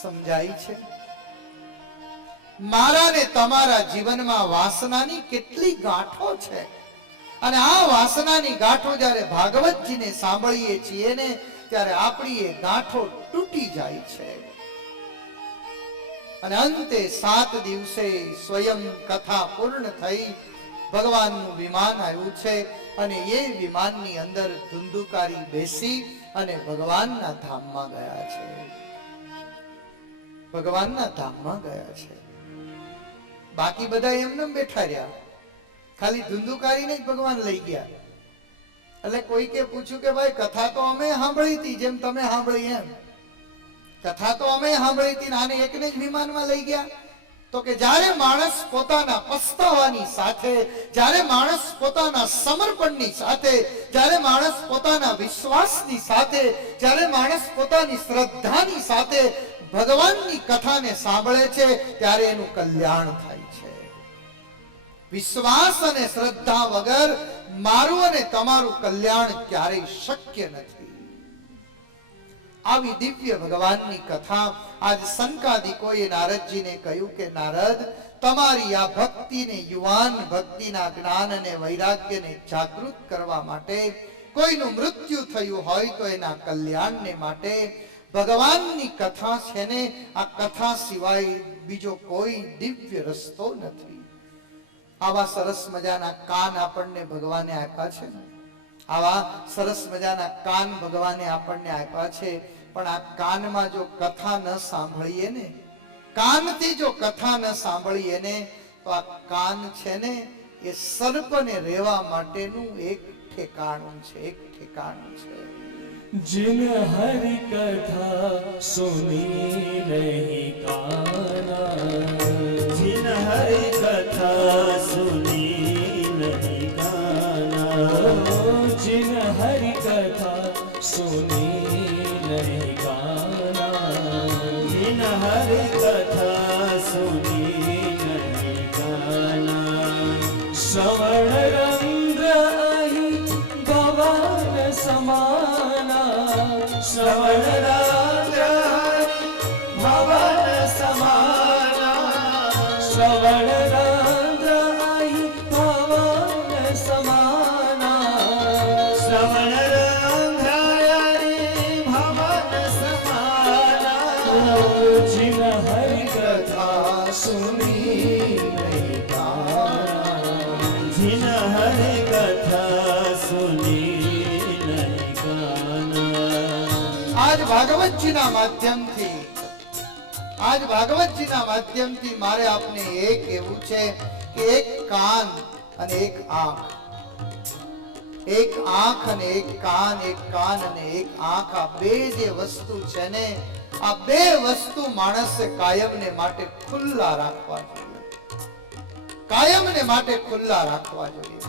સમજાય છે? મારા ને તમારા જીવનમાં વાસનાની કેટલી ગાંઠો છે, અને આ વાસનાની ગાંઠો જ્યારે ભાગવતજીને સાંભળીએ છીએ ને ત્યારે આપણી એ ગાંઠો તૂટી જાય છે. અને અંતે 7 દિવસે સ્વયં કથા પૂર્ણ થઈ. ભગવાનનું વિમાન આવ્યું છે અને એ વિમાનની અંદર ધુંધુકારી બેસી અને ભગવાનના ધામમાં ગયા છે. ભગવાનના ધામમાં ગયા છે. બાકી બધા એમને બેઠા રહ્યા, ખાલી ધુંધુકારીને જ ભગવાન લઈ ગયા. એટલે કોઈકે પૂછ્યું કે ભાઈ કથા તો અમે સાંભળી હતી, જેમ તમે સાંભળી એમ કથા તો અમે સાંભળી હતી, આને એકને જ વિમાનમાં લઈ ગયા. તો કે જ્યારે માણસ પોતાના પસ્તાવાની સાથે, જ્યારે માણસ પોતાના સમર્પણની સાથે, જ્યારે માણસ પોતાના વિશ્વાસની સાથે, જ્યારે માણસ પોતાની શ્રદ્ધાની સાથે ભગવાનની કથાને સાંભળે છે ત્યારે એનું કલ્યાણ થાય છે. વિશ્વાસ અને શ્રદ્ધા વગર મારું અને તમારું કલ્યાણ ક્યારેય શક્ય નથી. આવી દિવ્ય ભગવાનની કથા આજ સંકાદિકોએ નારદજીને કહ્યું કે નારદ, તમારી આ ભક્તિને, યુવાન ભક્તિના જ્ઞાન અને વૈરાગ્યને જાગૃત કરવા માટે, કોઈનું મૃત્યુ થયું હોય તો એના કલ્યાણને માટે ભગવાનની કથા છે ને, આ કથા સિવાય બીજો કોઈ દિવ્ય રસ્તો નથી. આવા સરસ મજાના કાન આપણને ભગવાને આપ્યા છે ને, આવા સરસ મજાના કાન ભગવાને આપણને આપ્યા છે, પણ આ કાનમાં જો કથા ન સાંભળીએ ને, કાનથી જો કથા ન સાંભળીએ ને, તો આ કાન છે ને એ સર્પને રહેવા માટેનું એક ઠેકાણું છે, એક ઠેકાણું છે. जिन हरि कथा सुनी नहीं काना, जिन हरि कथा सुनी नहीं काना, जिन हरि कथा सुनी नहीं काना, जिन हरि कथा सुनी नहीं काना, श्रवण रंध्र अहि भवन समाना, श्रवण रंध्र भवन समाना, श्रवण रंध्र अहि भवन समाना, श्रवण रंध्र अहि भवन समाना, जिन हरि कथा सुनी नहीं काना, जिन हरि कथा सुनी नहीं काना. આજ ભાગવતજીના માધ્યમથી, આજ ભાગવતજીના માધ્યમથી મારે આપને એ કહેવું છે કે એક કાન અને એક આંખ, એક આંખ અને એક કાન, એક કાન અને એક આંખ, આ બે જે વસ્તુ છે ને, આ બે વસ્તુ માણસે કાયમને માટે ખુલ્લા રાખવા જોઈએ, કાયમને માટે ખુલ્લા રાખવા જોઈએ.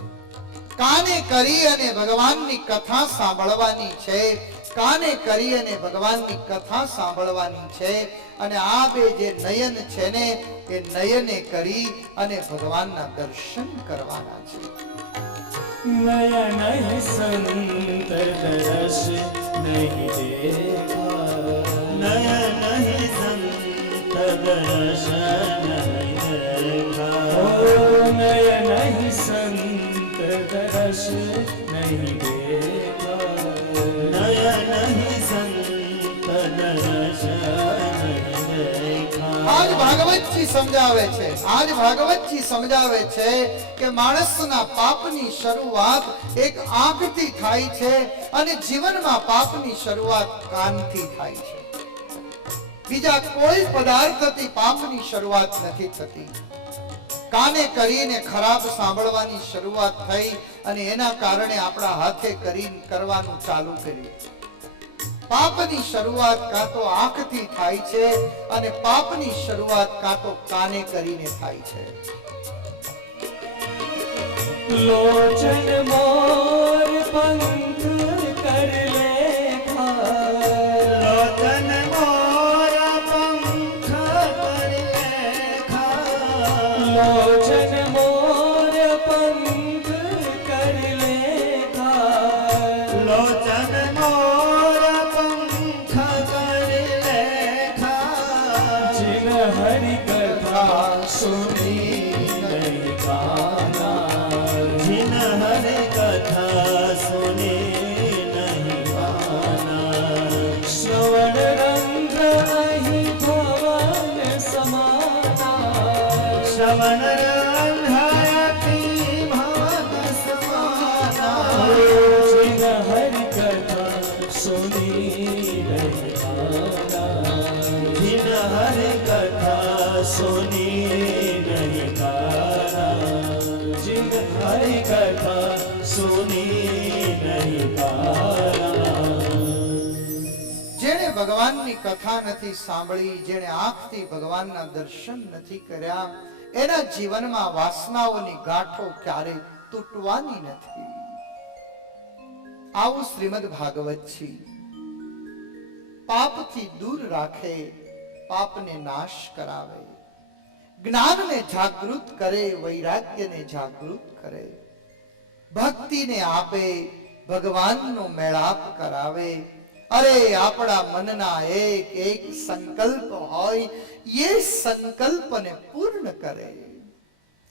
કાને કરી અને ભગવાનની કથા સાંભળવાની છે, કાને કરી અને ભગવાનની કથા સાંભળવાની છે, અને આ બે જે નયન છે ને એ નયને કરી અને ભગવાનના દર્શન કરવાના છે. नयन ही संत दर्श नहीं देखा, नयन ही संत दर्श नहीं देखा, नयन ही संत दर्श नहीं देखा, नयन ही संत दर्श नहीं देखा. આજ ભાગવતજી સમજાવે છે, આજ ભાગવતજી સમજાવે છે કે માણસના પાપની શરૂઆત એક આંખથી થાય છે અને જીવનમાં પાપની શરૂઆત કાનથી થાય છે. બીજા કોઈ પદાર્થથી પાપની શરૂઆત નથી થતી. કાને કરીને ખરાબ સાંભળવાની શરૂઆત થઈ અને એના કારણે આપણા હાથે કરીને કરવાનું ચાલુ કર્યું. પાપની શરૂઆત કાં તો આંખથી થાય છે અને પાપની શરૂઆત કાં તો કાને કરીને થાય છે. लोचन मोर पंख कर लेखा, लोचन मोर पंख कर लेखा, लोचन मोर पंख कर लेखा, लोचन मोर पंख कर लेखा, जिन हरि कथा सुनी नहीं काना, जिन हरि कथा सुनी नहीं काना, श्रवण रंध्र अहि भवन समाना, श्रवण रंध्र अहि भवन समाना, जिन हरि कथा सुनी नहीं काना, जिन हरि कथा सुनी नहीं काना, जिन हरि कथा सुनी नहीं पाया. જેણે ભગવાન ભગવાનની કથા નથી સાંભળી, જેણે આંખથી ભગવાનના દર્શન નથી કર્યા, એના જીવનમાં વાસનાઓની ગાંઠો ક્યારે તૂટવાની નથી. આવું શ્રીમદ ભાગવતજી પાપથી દૂર રાખે, પાપને નાશ કરાવે, જ્ઞાનને જાગૃત કરે, વૈરાગ્યને જાગૃત કરે, ભક્તિને આપે, ભગવાનનો મેળાપ કરાવે. અરે આપણા મનના એક એક સંકલ્પ હોય, એ સંકલ્પને પૂર્ણ કરે.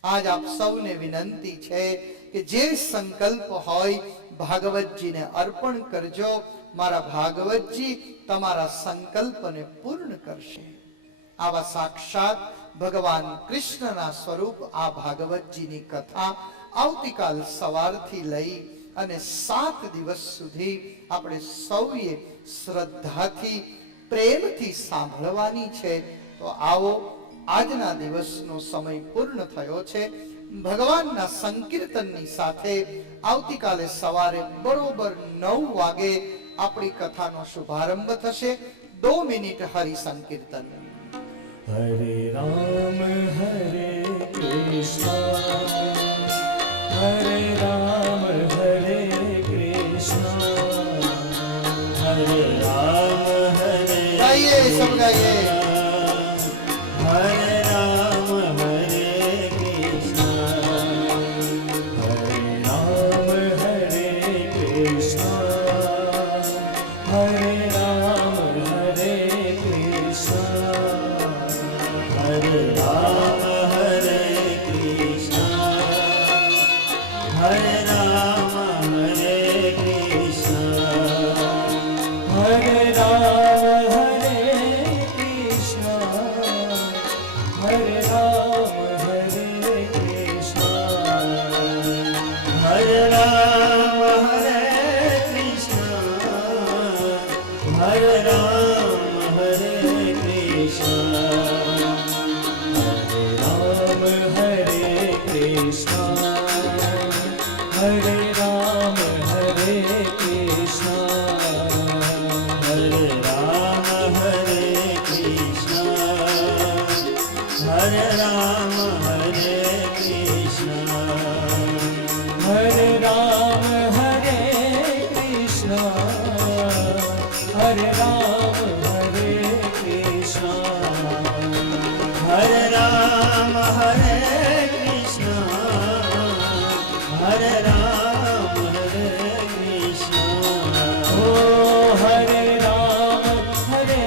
આજ આપ સૌને વિનંતી છે કે જે સંકલ્પ હોય ભાગવતજીને અર્પણ કરજો. મારા ભાગવતજી તમારા સંકલ્પને પૂર્ણ કરશે. આવા સાક્ષાત ભગવાન કૃષ્ણના સ્વરૂપ આ ભાગવતજીની કથા આવતીકાલ સવારથી લઈ અને 7 દિવસ સુધી આપણે સૌએ શ્રદ્ધાથી, પ્રેમથી સાંભળવાની છે. તો આવો, આજના દિવસનો સમય પૂર્ણ થયો છે. ભગવાનના સંકીર્તનની સાથે આવતીકાલે સવારે બરોબર 9 વાગે આપણી કથાનો શુભારંભ થશે. 2 મિનિટ હરિ સંકીર્તન. હરે રામ હરે કૃષ્ણ, હરે રામ હરે કૃષ્ણ, હરે રામ હરે ગાઈએ, સબ ગાઈએ. હરે રામ હરે કૃષ્ણ, હરે રામ હરે કૃષ્ણ, હરે રામ હરે કૃષ્ણ, હરે રામ હરે કૃષ્ણ, હરે રામ હરે કૃષ્ણ, હરે રામ હરે કૃષ્ણ, હરે રામ હરે કૃષ્ણ, હરે રામ હરે કૃષ્ણ, હરે રામ હરે કૃષ્ણ, હરે રામ હરે કૃષ્ણ, હરે રામ હરે કૃષ્ણ, હરે રામ હરે કૃષ્ણ, હરે રામ હરે કૃષ્ણ, હરે રામ હરે કૃષ્ણ, હરે રામ હરે કૃષ્ણ, હરે રામ હરે કૃષ્ણ, ઓ હરે રામ હરે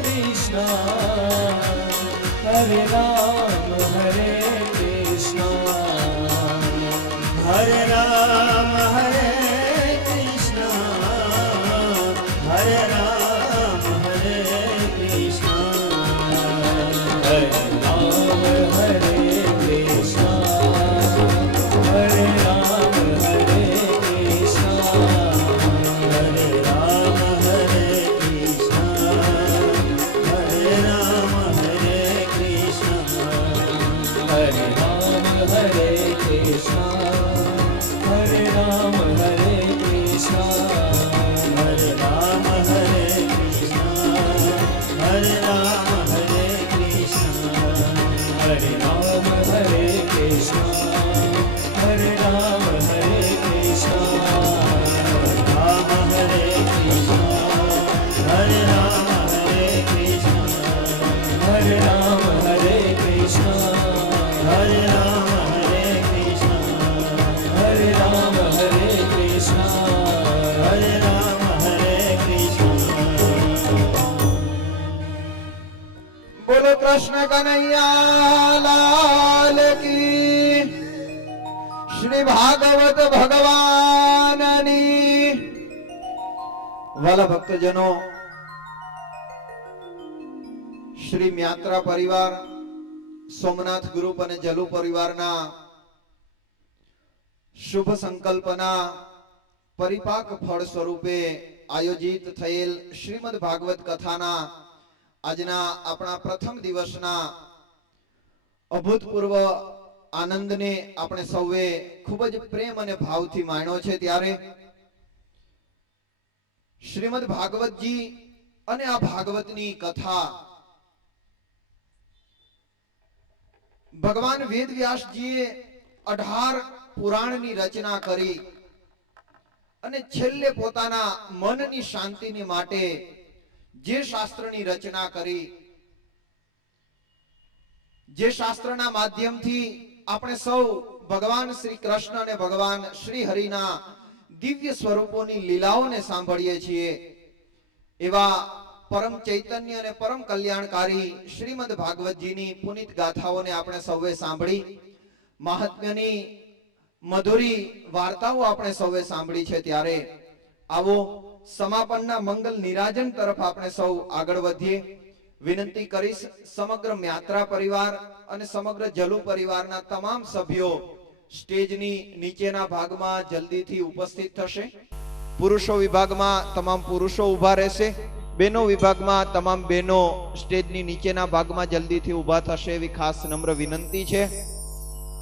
કૃષ્ણ, હરે રામ હરે કૃષ્ણ, હરે રામ હરે કૃષ્ણ, હરે રામ હરે કૃષ્ણ, હરે રામ હરે કૃષ્ણ, હરે રામ હરે કૃષ્ણ, હરે રામ હરે કૃષ્ણ, હરે રામ હરે કૃષ્ણ, હરે રામ હરે કૃષ્ણ, હરે રામ હરે કૃષ્ણ, હરે રામ હરે કૃષ્ણ, હરે રામ હરે કૃષ્ણ, હરે રામ હરે કૃષ્ણ, હરે રામ હરે કૃષ્ણ, રામ હરે કૃષ્ણ, હરે રામ હરે કૃષ્ણ, હરે રામ હરે કૃષ્ણ, હરે રામ હરે કૃષ્ણ, હરે રામ હરે કૃષ્ણ, હરે રામ હરે કૃષ્ણ. બોલો કૃષ્ણ કનૈયા લાલ કી. શ્રી ભાગવત ભગવાનની. વાલા ભક્તજનો, શ્રી મ્યાત્રા પરિવાર, સોમનાથ ગ્રુપ અને જલુ પરિવારના શુભ સંકલ્પના પરિપાક ફળ સ્વરૂપે આયોજિત થયેલ શ્રીમદ ભાગવત કથાના આજના આપણા પ્રથમ દિવસના અભૂતપૂર્વ આનંદને આપણે સૌએ ખૂબ જ પ્રેમ અને ભાવથી માણ્યો છે. ત્યારે શ્રીમદ ભાગવતજી અને આ ભાગવતની કથા ભગવાન વેદ વ્યાસજીએ 18 પુરાણની રચના કરી અને છેલ્લે પોતાના મનની શાંતિની માટે જે શાસ્ત્રની રચના કરી, જે શાસ્ત્રના માધ્યમથી આપણે સૌ ભગવાન શ્રી કૃષ્ણ અને ભગવાન શ્રી હરિના દિવ્ય સ્વરૂપોની લીલાઓને સાંભળીએ છીએ, એવા પરમ ચૈતન્ય અને પરમ કલ્યાણકારી શ્રીમદ ભાગવતજીની પુનિત ગાથાઓને આપણે સૌએ સાંભળી, મહાત્મ્યની મધુરી વાર્તાઓ આપણે સૌએ સાંભળી છે. ત્યારે આવો સમાપનના મંગલ નિરાજન તરફ આપણે સૌ આગળ વધીએ. વિનંતી કરીશ સમગ્ર યાત્રા પરિવાર અને સમગ્ર જલુ પરિવારના તમામ સભ્યો સ્ટેજની નીચેના ભાગમાં જલ્દીથી ઉપસ્થિત થશે. પુરુષો વિભાગમાં તમામ પુરુષો ઊભા રહેશે. બહેનો વિભાગમાં તમામ બહેનો સ્ટેજની નીચેના ભાગમાં જલ્દીથી ઊભા થશે એવી ખાસ નમ્ર વિનંતી છે.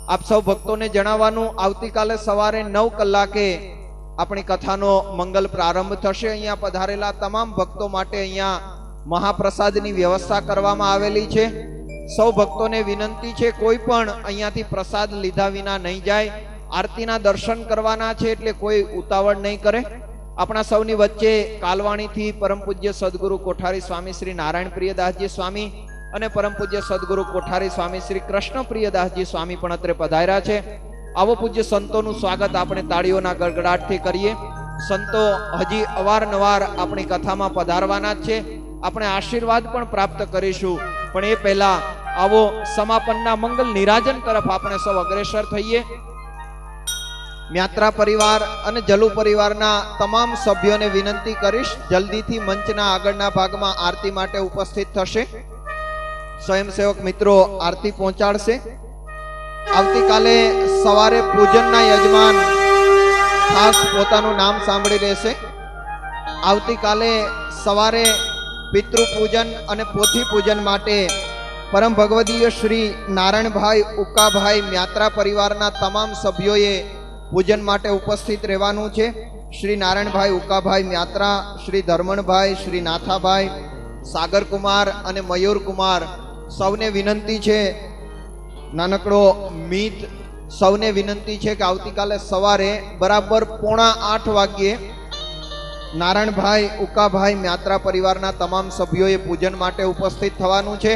આપ સૌ ભક્તોને જણાવવાનું, આવતીકાલે સવારે 9 કલાકે આપણી કથાનો મંગલ પ્રારંભ થશે. અહીંયા પધારેલા તમામ ભક્તો માટે અહીંયા મહાપ્રસાદની વ્યવસ્થા કરવામાં આવેલી છે. સૌ ભક્તોને વિનંતી છે, કોઈ પણ અહીંયાથી પ્રસાદ લીધા વિના નહીં જાય. આરતીના દર્શન કરવાના છે એટલે કોઈ ઉતાવળ નહીં કરે. આપણા સૌની વચ્ચે કાલવાણીથી પરમ પૂજ્ય સદગુરુ કોઠારી સ્વામી શ્રી નારાયણ પ્રિયદાસજી સ્વામી અને પરમ પૂજ્ય સદગુરુ કોઠારી સ્વામી શ્રી કૃષ્ણ પ્રિયદાસજી સ્વામી પણ અત્રે પધાર્યા છે. આવો પૂજ્ય સંતોનું સ્વાગત આપણે તાળીઓના ગડગડાટથી કરીએ. સંતો હજી અવારનવાર આપણી કથામાં પધારવાના જ છે. આપણે આશીર્વાદ પણ પ્રાપ્ત કરીશું, પણ એ પહેલા આવો સમાપનના મંગલ નિરાજન તરફ આપણે સૌ અગ્રેસર થઈએ. યાત્રા પરિવાર અને જલુ પરિવારના તમામ સભ્યોને વિનંતી કરીશ, જલ્દીથી મંચના આગળના ભાગમાં આરતી માટે ઉપસ્થિત થશે. સ્વયંસેવક મિત્રો આરતી પહોંચાડશે. આવતીકાલે સવારે પૂજનના યજમાન ખાસ પોતાનું નામ સાંભળી લેશે. આવતીકાલે સવારે પિતૃ પૂજન અને પોથી પૂજન માટે પરમ ભગવદીય શ્રી નારાયણભાઈ ઉકાભાઈ યાત્રા પરિવારના તમામ સભ્યોએ પૂજન માટે ઉપસ્થિત રહેવાનું છે. શ્રી નારાયણભાઈ ઉકાભાઈ યાત્રા, શ્રી ધર્મણભાઈ, શ્રી નાથાભાઈ, સાગરકુમાર અને મયુરકુમાર, સૌને વિનંતી છે, નાનકડો મીત, સૌને વિનંતી છે કે આવતીકાલે સવારે બરાબર 7:45 વાગ્યે નારાયણભાઈ ઉકાભાઈ યાત્રા પરિવારના તમામ સભ્યોએ પૂજન માટે ઉપસ્થિત થવાનું છે.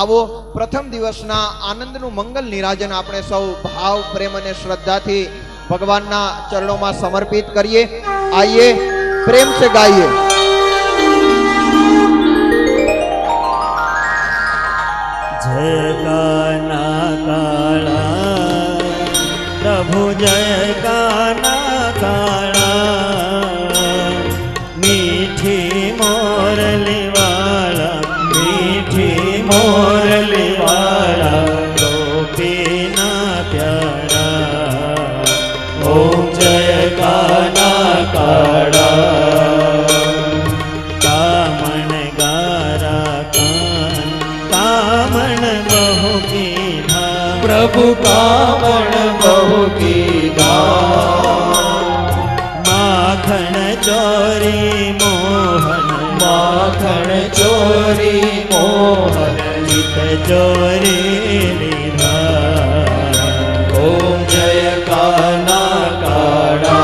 આવો પ્રથમ દિવસના આનંદનું મંગલ નિરાજન આપણે સૌ ભાવ, પ્રેમ અને શ્રદ્ધાથી ભગવાનના ચરણોમાં સમર્પિત કરીએ. આइए प्रेम से गाइए. जय काना काला प्रभु, जय काना काला, मीठी मोरली वाला, मीठी मोरली वाला, गोपी ना प्यारा. ओम जय काना काला, कामण गारा कान, कामण बहु कीधा, प्रभु कामण बहु कीधा. माखण चोरी मोहन, माखण चोरी मोहन, चित चोरी लीधा. ओम जय काना काड़ा.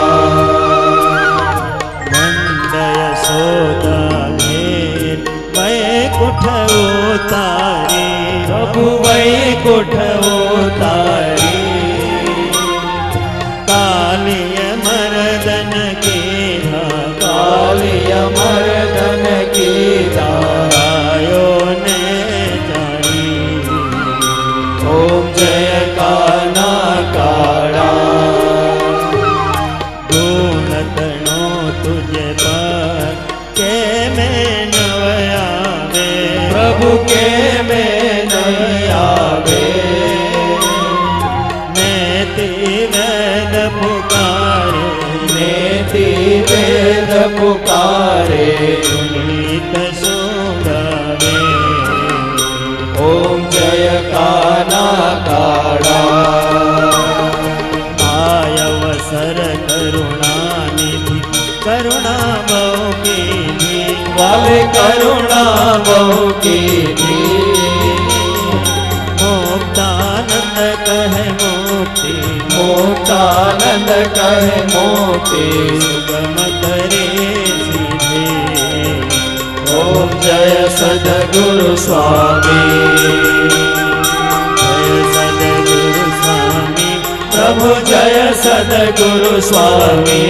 मंदय सोदा घेर वैकुंठ उतारी, प्रभु वैकुंठ उतारी. कालिय मर्दन कीधा, कालिय मर्दन कीधा. आयो ने जानी. ओम जय काना काड़ा. गुणतनो तुझे पर के में नवयावे, प्रभु के में नहीं आवे. नेति वेद पुकारे, नेति वेद पुकारे. पुनीत सुगावे. ओम जय काना काड़ा. आयवसर करुणा निधि, करुणा बहु कीधी, पाले करुणा बहु कीधी। मुक्तानंद कहे मुक्ति, मुक्तानंद कहे मोती, सुगम करे सीधे। ओम जय सद्गुरु स्वामी, जय सद्गुरु स्वामी, प्रभु जय सद्गुरु स्वामी।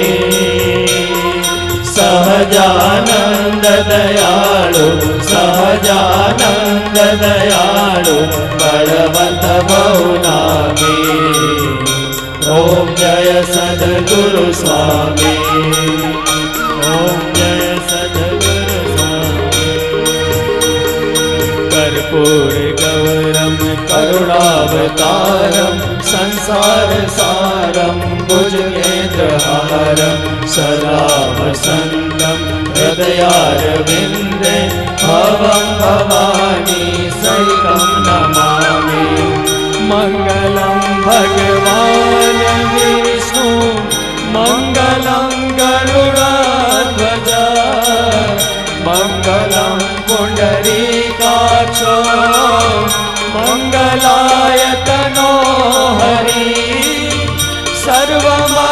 सहजानंद दयाळु, सहजानंद दयाळु, बलवंत बहु नामी। ओम जय सद्गुरु स्वामी, ओम जय सद्गुरु स्वामी। कर्पूर गौरम करुणावतारम, संसार सारम भुजगेन्द्रहारम, सदा वसन्तं हृदयारविन्दे, भवं भवानी सहितं नमामि। मङ्गलं भगवान् विष्णु, मङ्गलं गरुडध्वज, मङ्गलं पुण्डरीकाक्षो, मङ्गलाय तनो हरि। सर्वमङ्गलमाङ्गल्ये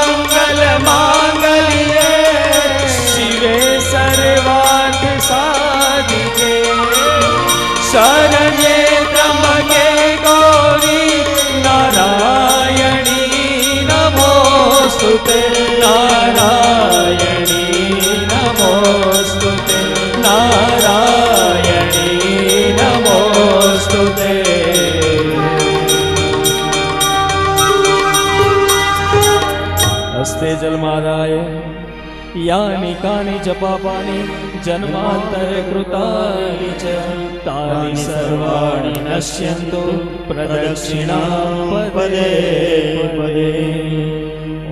शिवे सर्वार्थ साधिके, शरण्ये त्र्यम्बके गौरी नारायणी नमोस्तुते, नारायणी नमोस्तुते, नारायणी नमोस्तुते। हस्ते जलमादाय यानि कानि च पापानि जन्मान्तर कृतानि च, तानि सर्वाणि नश्यन्तु प्रदक्षिणा पदे पदे।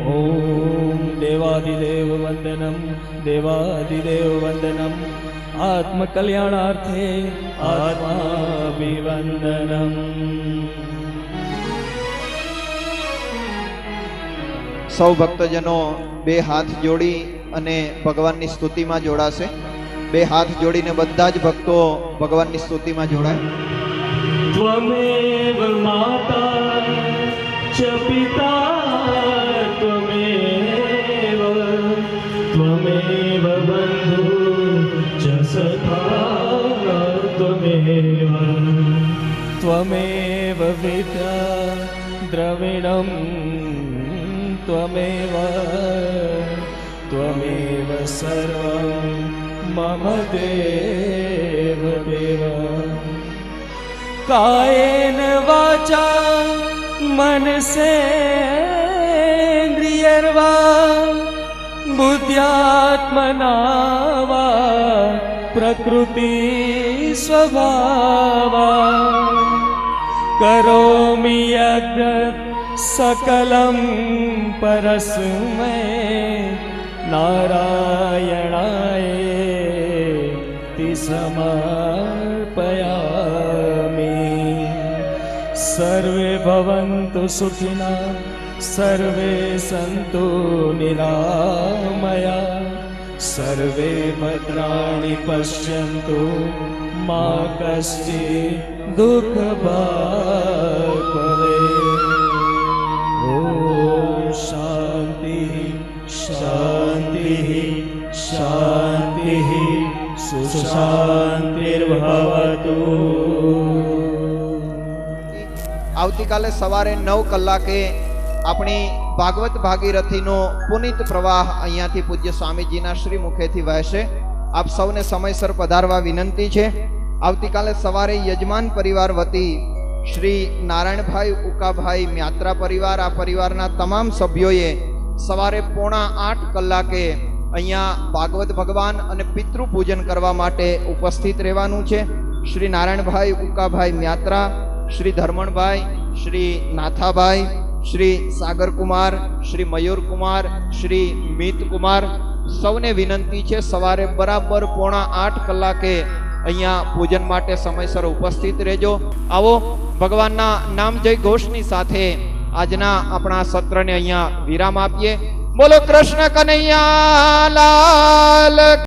ॐ देवादिदेव वन्दनं, देवादिदेव वन्दनम्, आत्मकल्याणार्थे आत्माभिवन्दनम्। સૌ ભક્તજનો બે હાથ જોડી અને ભગવાનની સ્તુતિમાં જોડાશે. બે હાથ જોડીને બધા જ ભક્તો ભગવાનની સ્તુતિમાં જોડાય. त्वमेव माता च पिता त्वमेव, त्वमेव बन्धु च सखा त्वमेव, त्वमेव विद्या द्रविणं त्वमेव, त्वमेव सर्वं मम देव देव। कायेन वाचा मनसेन्द्रियर्वा, बुद्ध्यात्मना वा प्रकृति स्वभावा, करोमि यद्यत् सकलं परस्मै नारायणायेति समर्पयामि। सर्वे भवन्तु सुखिनः, सर्वे सन्तु निरामया, सर्वे भद्राणि पश्यन्तु, मा कश्चित् दुःखभाग् भवेत्। ॐ शान्तिः शान्तिः शान्तिः सुशान्तिर्भवतु। આવતીકાલે સવારે 9 કલાકે આપણી ભાગવત ભાગીરથીનો પુનિત પ્રવાહ અહીંયાથી પૂજ્ય સ્વામીજીના શ્રી મુખેથી વહેશે. આપ સૌને સમયસર પધારવા વિનંતી છે. આવતીકાલે સવારે યજમાન પરિવાર વતી શ્રી નારાયણભાઈ ઉકાભાઈ મ્યાત્રા પરિવાર, આ પરિવારના તમામ સભ્યોએ સવારે 7:45 કલાકે અહીંયા ભાગવત ભગવાન અને પિતૃ પૂજન કરવા માટે ઉપસ્થિત રહેવાનું છે. શ્રી નારાયણભાઈ ઉકાભાઈ મ્યાત્રા, શ્રી ધર્મણભાઈ, શ્રી નાથાભાઈ, શ્રી સાગરકુમાર, શ્રી મયુરકુમાર, શ્રી મિતકુમાર, સૌને વિનંતી છે સવારે બરાબર 7:45 કલાકે અહીંયા પૂજન માટે સમયસર ઉપસ્થિત રહેજો. આવો ભગવાનના નામ જય ઘોષની સાથે આજના આપણા સત્રને અહીંયા વિરામ આપીએ. બોલો કૃષ્ણ કનૈયા લાલ.